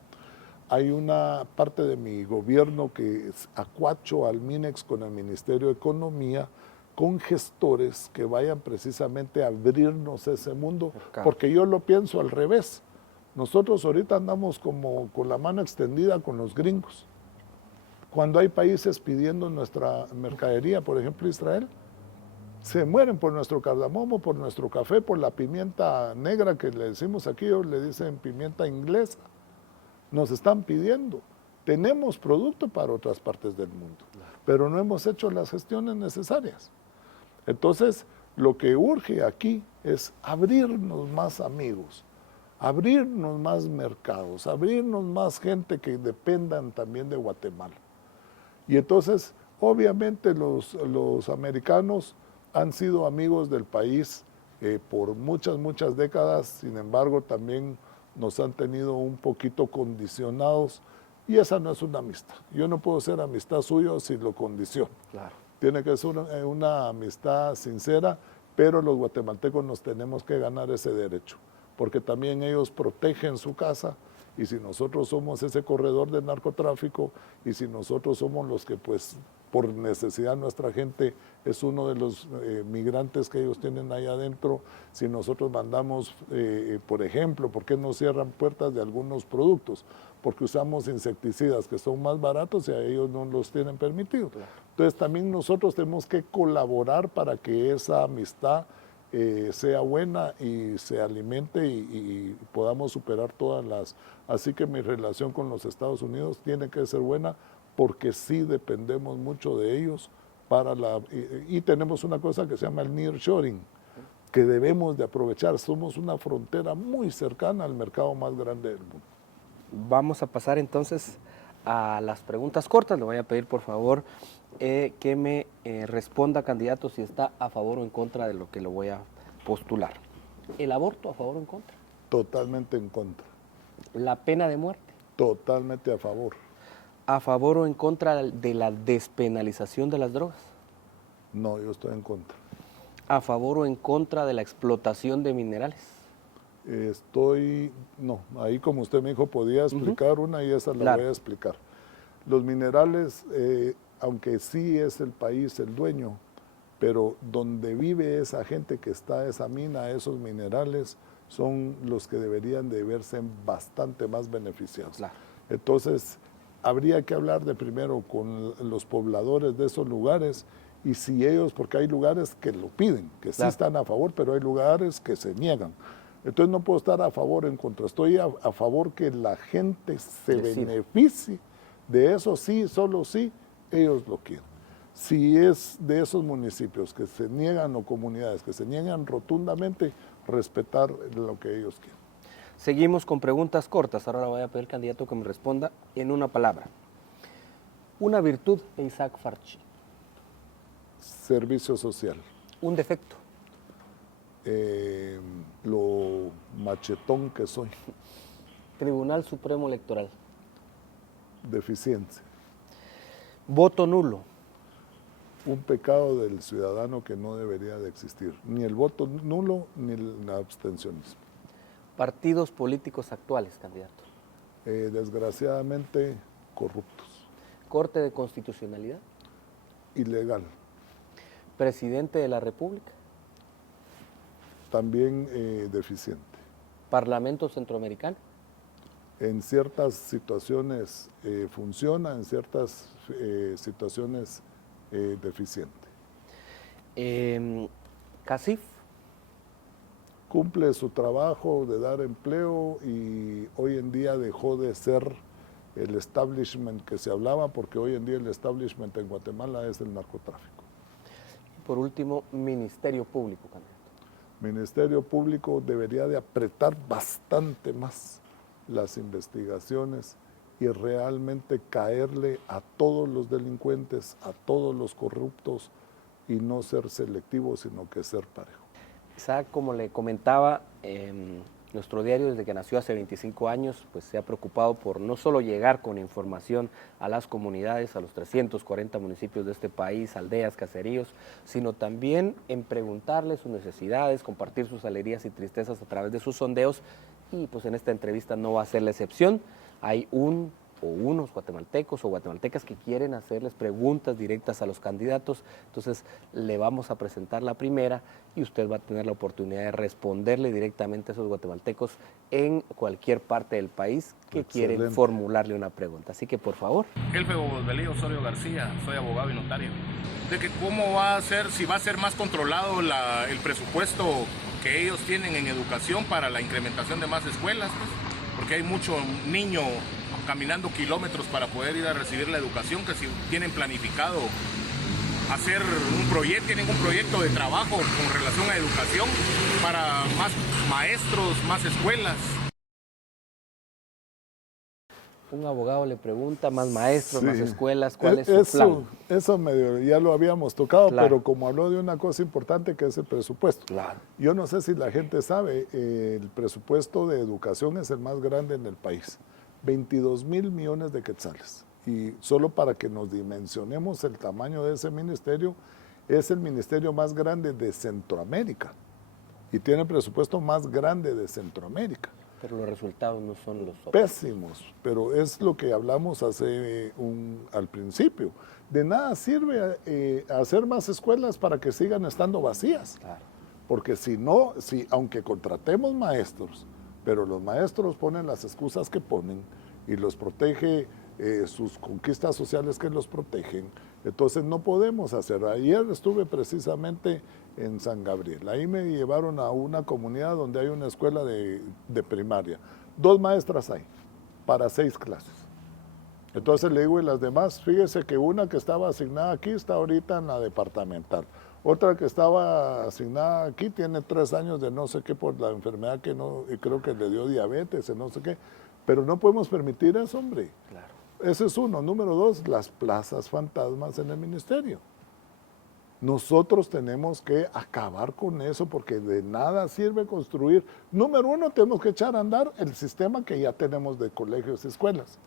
Hay una parte de mi gobierno que acuacho al MINEX con el Ministerio de Economía, con gestores que vayan precisamente a abrirnos ese mundo, porque yo lo pienso al revés. Nosotros ahorita andamos como con la mano extendida con los gringos. Cuando hay países pidiendo nuestra mercadería, por ejemplo Israel, se mueren por nuestro cardamomo, por nuestro café, por la pimienta negra que le decimos aquí, ellos le dicen pimienta inglesa. Nos están pidiendo. Tenemos producto para otras partes del mundo, pero no hemos hecho las gestiones necesarias. Entonces, lo que urge aquí es abrirnos más amigos, abrirnos más mercados, abrirnos más gente que dependan también de Guatemala. Y entonces, obviamente los americanos han sido amigos del país por muchas décadas, sin embargo también nos han tenido un poquito condicionados y esa no es una amistad. Yo no puedo ser amistad suyo si lo condiciono. Claro. Tiene que ser una amistad sincera, pero los guatemaltecos nos tenemos que ganar ese derecho, porque también ellos protegen su casa y si nosotros somos ese corredor de narcotráfico y si nosotros somos los que pues por necesidad nuestra gente es uno de los migrantes que ellos tienen ahí adentro, si nosotros mandamos, por ejemplo, ¿por qué no cierran puertas de algunos productos? Porque usamos insecticidas que son más baratos y a ellos no los tienen permitido. Entonces también nosotros tenemos que colaborar para que esa amistad sea buena y se alimente y podamos superar todas las... Así que mi relación con los Estados Unidos tiene que ser buena porque sí dependemos mucho de ellos para y tenemos una cosa que se llama el nearshoring, que debemos de aprovechar. Somos una frontera muy cercana al mercado más grande del mundo. Vamos a pasar entonces a las preguntas cortas. Le voy a pedir por favor que me responda, candidato, si está a favor o en contra de lo que le voy a postular. ¿El aborto a favor o en contra? Totalmente en contra. ¿La pena de muerte? Totalmente a favor. ¿A favor o en contra de la despenalización de las drogas? No, yo estoy en contra. ¿A favor o en contra de la explotación de minerales? No, ahí como usted me dijo, podía explicar una y esa la voy a explicar. Los minerales, aunque sí es el país el dueño, pero donde vive esa gente que está esa mina, esos minerales, son los que deberían de verse bastante más beneficiados. Claro. Entonces, habría que hablar de primero con los pobladores de esos lugares y si ellos, porque hay lugares que lo piden, que sí están a favor, pero hay lugares que se niegan. Entonces no puedo estar a favor o en contra, estoy a favor que la gente se beneficie de eso, sí, solo sí, ellos lo quieren. Si es de esos municipios que se niegan o comunidades que se niegan rotundamente, respetar lo que ellos quieren. Seguimos con preguntas cortas. Ahora le voy a pedir al candidato que me responda en una palabra. Una virtud de Isaac Farchi. Servicio social. Un defecto. Lo machetón que soy. Tribunal Supremo Electoral. Deficiencia. Voto nulo. Un pecado del ciudadano que no debería de existir. Ni el voto nulo ni el abstencionismo. Partidos políticos actuales, candidato. Desgraciadamente corruptos. Corte de Constitucionalidad. Ilegal. Presidente de la República. También deficiente. Parlamento Centroamericano. En ciertas situaciones funciona, en ciertas situaciones deficiente. CACIF. Cumple su trabajo de dar empleo y hoy en día dejó de ser el establishment que se hablaba, porque hoy en día el establishment en Guatemala es el narcotráfico. Por último, Ministerio Público, candidato. Ministerio Público debería de apretar bastante más las investigaciones y realmente caerle a todos los delincuentes, a todos los corruptos y no ser selectivo, sino que ser parejo. Quizá, como le comentaba, nuestro diario desde que nació hace 25 años, pues se ha preocupado por no solo llegar con información a las comunidades, a los 340 municipios de este país, aldeas, caseríos, sino también en preguntarles sus necesidades, compartir sus alegrías y tristezas a través de sus sondeos, y pues en esta entrevista no va a ser la excepción. Hay unos guatemaltecos o guatemaltecas que quieren hacerles preguntas directas a los candidatos, entonces le vamos a presentar la primera y usted va a tener la oportunidad de responderle directamente a esos guatemaltecos en cualquier parte del país que quieren formularle una pregunta. Así que, por favor. Jefe Belío Osorio García, soy abogado y notario. De que cómo va a ser, si va a ser más controlado el presupuesto que ellos tienen en educación para la incrementación de más escuelas, pues, porque hay mucho niño caminando kilómetros para poder ir a recibir la educación, que si tienen planificado hacer tienen un proyecto de trabajo con relación a educación para más maestros, más escuelas. Un abogado le pregunta, más maestros, más escuelas, ¿cuál es su plan? Eso medio ya lo habíamos tocado, claro, pero como habló de una cosa importante que es el presupuesto. Claro. Yo no sé si la gente sabe, el presupuesto de educación es el más grande en el país. 22,000 millones de quetzales. Y solo para que nos dimensionemos el tamaño de ese ministerio, es el ministerio más grande de Centroamérica y tiene el presupuesto más grande de Centroamérica. Pero los resultados no son los óptimos. Pésimos, pero es lo que hablamos al principio. De nada sirve hacer más escuelas para que sigan estando vacías. Claro. Porque si no, aunque contratemos maestros, pero los maestros ponen las excusas que ponen y los protege sus conquistas sociales que los protegen, entonces no podemos hacer. Ayer estuve precisamente en San Gabriel, ahí me llevaron a una comunidad donde hay una escuela de primaria, 2 maestras hay para 6 clases. Entonces le digo, y las demás, fíjese que una que estaba asignada aquí está ahorita en la departamental. Otra que estaba asignada aquí tiene 3 años de no sé qué por la enfermedad que no, y creo que le dio diabetes, no sé qué. Pero no podemos permitir eso, hombre. Claro. Ese es uno. Número 2, las plazas fantasmas en el ministerio. Nosotros tenemos que acabar con eso porque de nada sirve construir. Número 1, tenemos que echar a andar el sistema que ya tenemos de colegios y escuelas.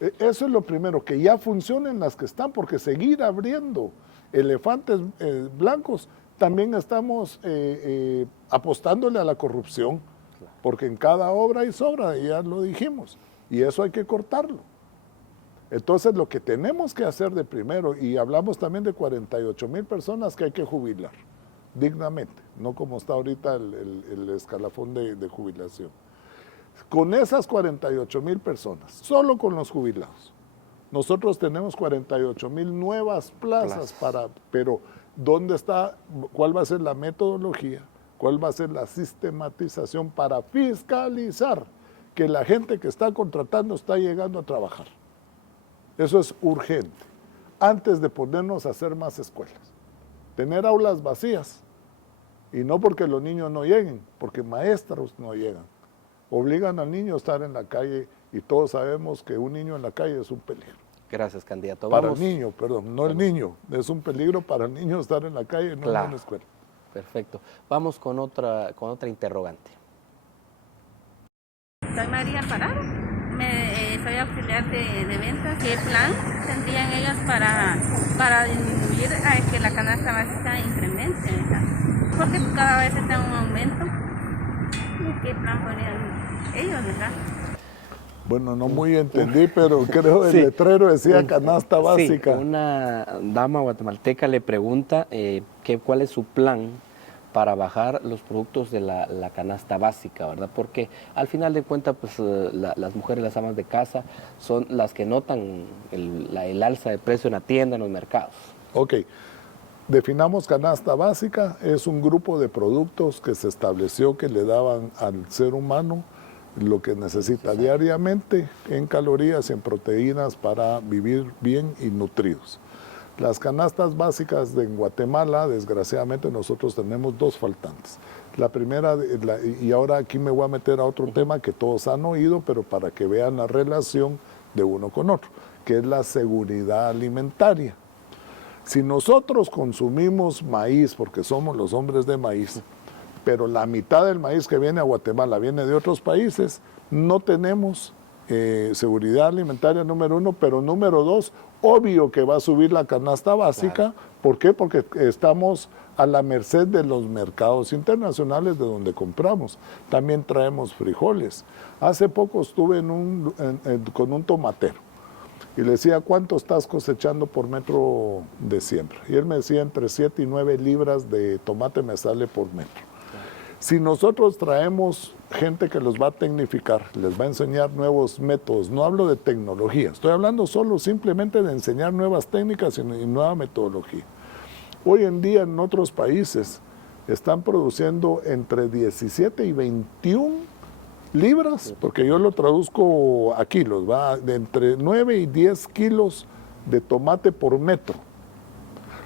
Eso es lo primero, que ya funcionen las que están, porque seguir abriendo elefantes blancos, también estamos apostándole a la corrupción, porque en cada obra hay sobra, ya lo dijimos, y eso hay que cortarlo. Entonces lo que tenemos que hacer de primero, y hablamos también de 48,000 personas que hay que jubilar dignamente, no como está ahorita el escalafón de jubilación. Con esas 48,000 personas, solo con los jubilados, nosotros tenemos 48,000 nuevas plazas pero ¿dónde está? ¿Cuál va a ser la metodología? ¿Cuál va a ser la sistematización para fiscalizar que la gente que está contratando está llegando a trabajar? Eso es urgente, antes de ponernos a hacer más escuelas. Tener aulas vacías, y no porque los niños no lleguen, porque maestros no llegan. Obligan al niño a estar en la calle y todos sabemos que un niño en la calle es un peligro. Gracias, candidato. Para el niño, perdón, no el niño. Es un peligro para el niño estar en la calle, no en una escuela. Perfecto. Vamos con otra interrogante. Soy María Alvarado, soy auxiliar de ventas. ¿Qué plan tendrían ellas para disminuir a que la canasta básica incremente? Porque cada vez está en un aumento. ¿Y qué plan ponían ellos, verdad? Bueno, no muy entendí, pero creo el letrero decía canasta básica. Sí, una dama guatemalteca le pregunta cuál es su plan para bajar los productos de la canasta básica, ¿verdad? Porque al final de cuentas, pues las mujeres, las amas de casa, son las que notan el alza de precio en la tienda, en los mercados. Ok. Definamos canasta básica, es un grupo de productos que se estableció que le daban al ser humano lo que necesita diariamente en calorías y en proteínas para vivir bien y nutridos. Las canastas básicas en Guatemala, desgraciadamente nosotros tenemos dos faltantes. La primera, y ahora aquí me voy a meter a otro tema que todos han oído, pero para que vean la relación de uno con otro, que es la seguridad alimentaria. Si nosotros consumimos maíz, porque somos los hombres de maíz, pero la mitad del maíz que viene a Guatemala viene de otros países, no tenemos seguridad alimentaria, número uno, pero número dos, obvio que va a subir la canasta básica. Claro. ¿Por qué? Porque estamos a la merced de los mercados internacionales de donde compramos. También traemos frijoles. Hace poco estuve con un tomatero y le decía, ¿cuánto estás cosechando por metro de siembra? Y él me decía, entre 7 y 9 libras de tomate me sale por metro. Si nosotros traemos gente que los va a tecnificar, les va a enseñar nuevos métodos, no hablo de tecnología, estoy hablando solo simplemente de enseñar nuevas técnicas y nueva metodología. Hoy en día en otros países están produciendo entre 17 y 21 libras, porque yo lo traduzco a kilos, va de entre 9 y 10 kilos de tomate por metro.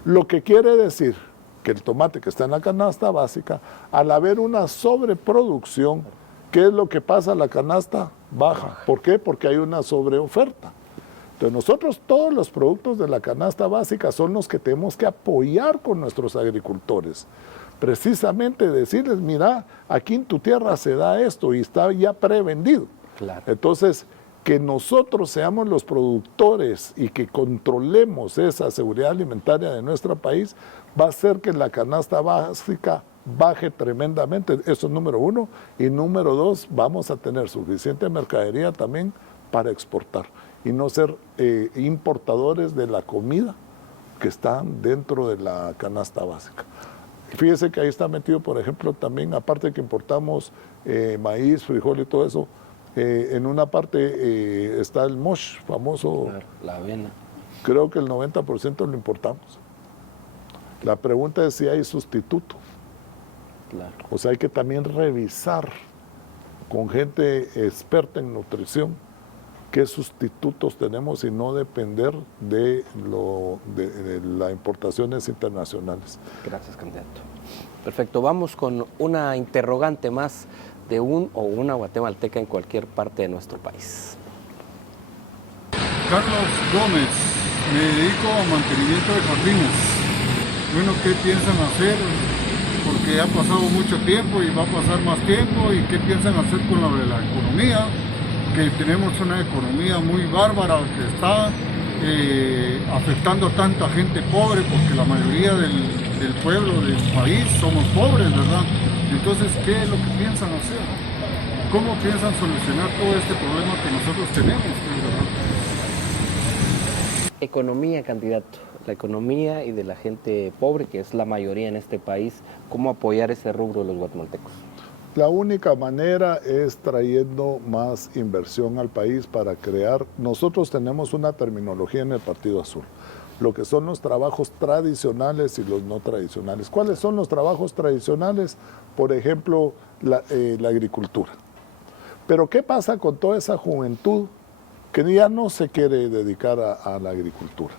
Lo que quiere decir que el tomate que está en la canasta básica, al haber una sobreproducción, ¿qué es lo que pasa? La canasta baja. ¿Por qué? Porque hay una sobreoferta. Entonces nosotros todos los productos de la canasta básica son los que tenemos que apoyar con nuestros agricultores. Precisamente decirles, mira, aquí en tu tierra se da esto y está ya prevendido. Claro. Entonces, que nosotros seamos los productores y que controlemos esa seguridad alimentaria de nuestro país va a hacer que la canasta básica baje tremendamente. Eso es número uno. Y número dos, vamos a tener suficiente mercadería también para exportar y no ser importadores de la comida que están dentro de la canasta básica. Fíjese que ahí está metido, por ejemplo, también, aparte de que importamos maíz, frijol y todo eso, en una parte está el mosh famoso. Claro, la avena. Creo que el 90% lo importamos. La pregunta es si hay sustituto. Claro. O sea, hay que también revisar con gente experta en nutrición qué sustitutos tenemos y no depender de las importaciones internacionales. Gracias, candidato. Perfecto, vamos con una interrogante más de un o una guatemalteca en cualquier parte de nuestro país. Carlos Gómez, me dedico a mantenimiento de jardines. Bueno, ¿qué piensan hacer? Porque ha pasado mucho tiempo y va a pasar más tiempo. ¿Y qué piensan hacer con lo de la economía? Que tenemos una economía muy bárbara que está afectando a tanta gente pobre, porque la mayoría del pueblo del país somos pobres, ¿verdad? Entonces, ¿qué es lo que piensan hacer? ¿Cómo piensan solucionar todo este problema que nosotros tenemos, ¿verdad? Economía, candidato. La economía y de la gente pobre, que es la mayoría en este país, ¿cómo apoyar ese rubro de los guatemaltecos? La única manera es trayendo más inversión al país para crear. Nosotros tenemos una terminología en el Partido Azul, lo que son los trabajos tradicionales y los no tradicionales. ¿Cuáles son los trabajos tradicionales? Por ejemplo, la agricultura. Pero ¿qué pasa con toda esa juventud que ya no se quiere dedicar a la agricultura?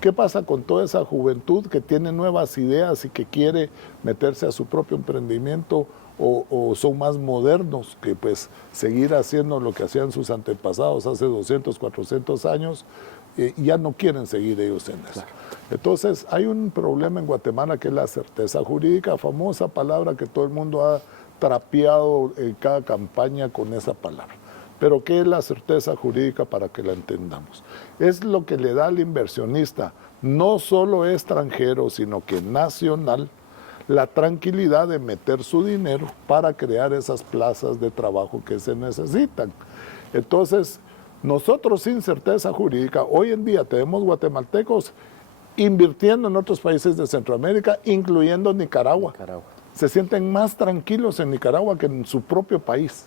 ¿Qué pasa con toda esa juventud que tiene nuevas ideas y que quiere meterse a su propio emprendimiento o son más modernos que pues seguir haciendo lo que hacían sus antepasados hace 200, 400 años? Ya no quieren seguir ellos en eso. Claro. Entonces hay un problema en Guatemala que es la certeza jurídica, famosa palabra que todo el mundo ha trapeado en cada campaña con esa palabra. Pero ¿qué es la certeza jurídica para que la entendamos? Es lo que le da al inversionista, no solo extranjero, sino que nacional, la tranquilidad de meter su dinero para crear esas plazas de trabajo que se necesitan. Entonces, nosotros sin certeza jurídica, hoy en día tenemos guatemaltecos invirtiendo en otros países de Centroamérica, incluyendo Nicaragua. Se sienten más tranquilos en Nicaragua que en su propio país.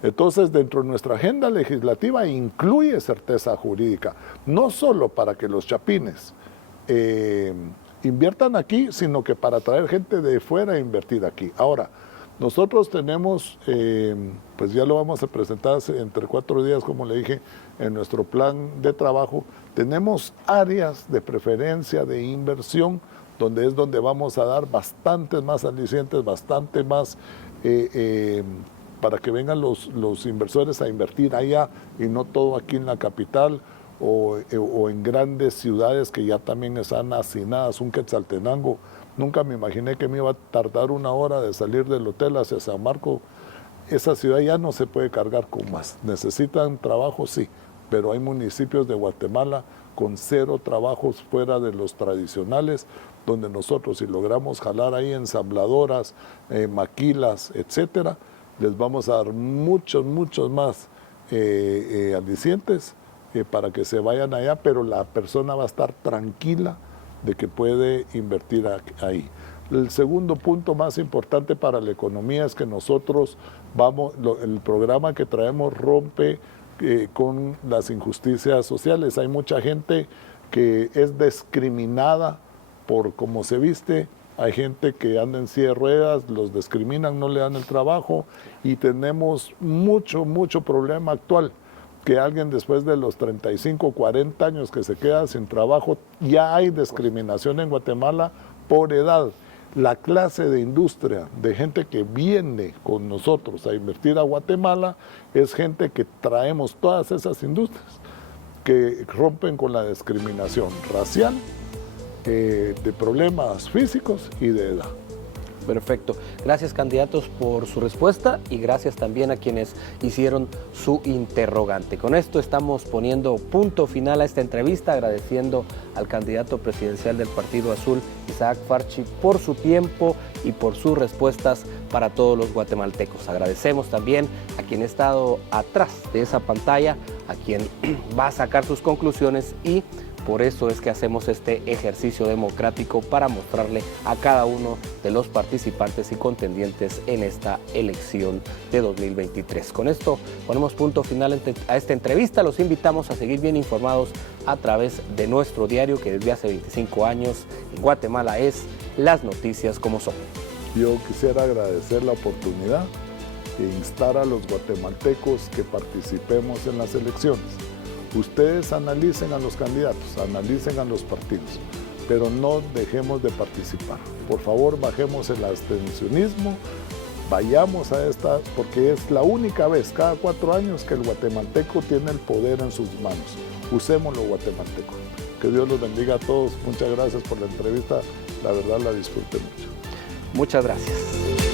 Entonces, dentro de nuestra agenda legislativa incluye certeza jurídica, no solo para que los chapines inviertan aquí, sino que para traer gente de fuera a invertir aquí. Ahora, nosotros tenemos, pues ya lo vamos a presentar entre 4 días, como le dije, en nuestro plan de trabajo. Tenemos áreas de preferencia de inversión, donde es donde vamos a dar bastantes más alicientes, bastante más para que vengan los inversores a invertir allá y no todo aquí en la capital o en grandes ciudades que ya también están hacinadas. Un Quetzaltenango, nunca me imaginé que me iba a tardar 1 hora de salir del hotel hacia San Marcos. Esa ciudad ya no se puede cargar con más. ¿Necesitan trabajo? Sí, pero hay municipios de Guatemala con 0 trabajos fuera de los tradicionales, donde nosotros, si logramos jalar ahí ensambladoras, maquilas, etcétera, les vamos a dar muchos más alicientes para que se vayan allá, pero la persona va a estar tranquila de que puede invertir ahí. El segundo punto más importante para la economía es que nosotros el programa que traemos rompe con las injusticias sociales. Hay mucha gente que es discriminada por cómo se viste, hay gente que anda en silla de ruedas, los discriminan, no le dan el trabajo, y tenemos mucho problema actual, que alguien después de los 35, 40 años que se queda sin trabajo, ya hay discriminación en Guatemala por edad. La clase de industria, de gente que viene con nosotros a invertir a Guatemala, es gente que traemos todas esas industrias que rompen con la discriminación racial, de problemas físicos y de edad. Perfecto. Gracias, candidatos, por su respuesta y gracias también a quienes hicieron su interrogante. Con esto estamos poniendo punto final a esta entrevista, agradeciendo al candidato presidencial del Partido Azul, Isaac Farchi, por su tiempo y por sus respuestas para todos los guatemaltecos. Agradecemos también a quien ha estado atrás de esa pantalla, a quien va a sacar sus conclusiones, y por eso es que hacemos este ejercicio democrático para mostrarle a cada uno de los participantes y contendientes en esta elección de 2023. Con esto ponemos punto final a esta entrevista. Los invitamos a seguir bien informados a través de nuestro diario, que desde hace 25 años en Guatemala es Las Noticias Como Son. Yo quisiera agradecer la oportunidad e instar a los guatemaltecos que participemos en las elecciones. Ustedes analicen a los candidatos, analicen a los partidos, pero no dejemos de participar. Por favor, bajemos el abstencionismo, vayamos a esta, porque es la única vez cada 4 años que el guatemalteco tiene el poder en sus manos. Usémoslo, guatemalteco. Que Dios los bendiga a todos. Muchas gracias por la entrevista. La verdad la disfruté mucho. Muchas gracias.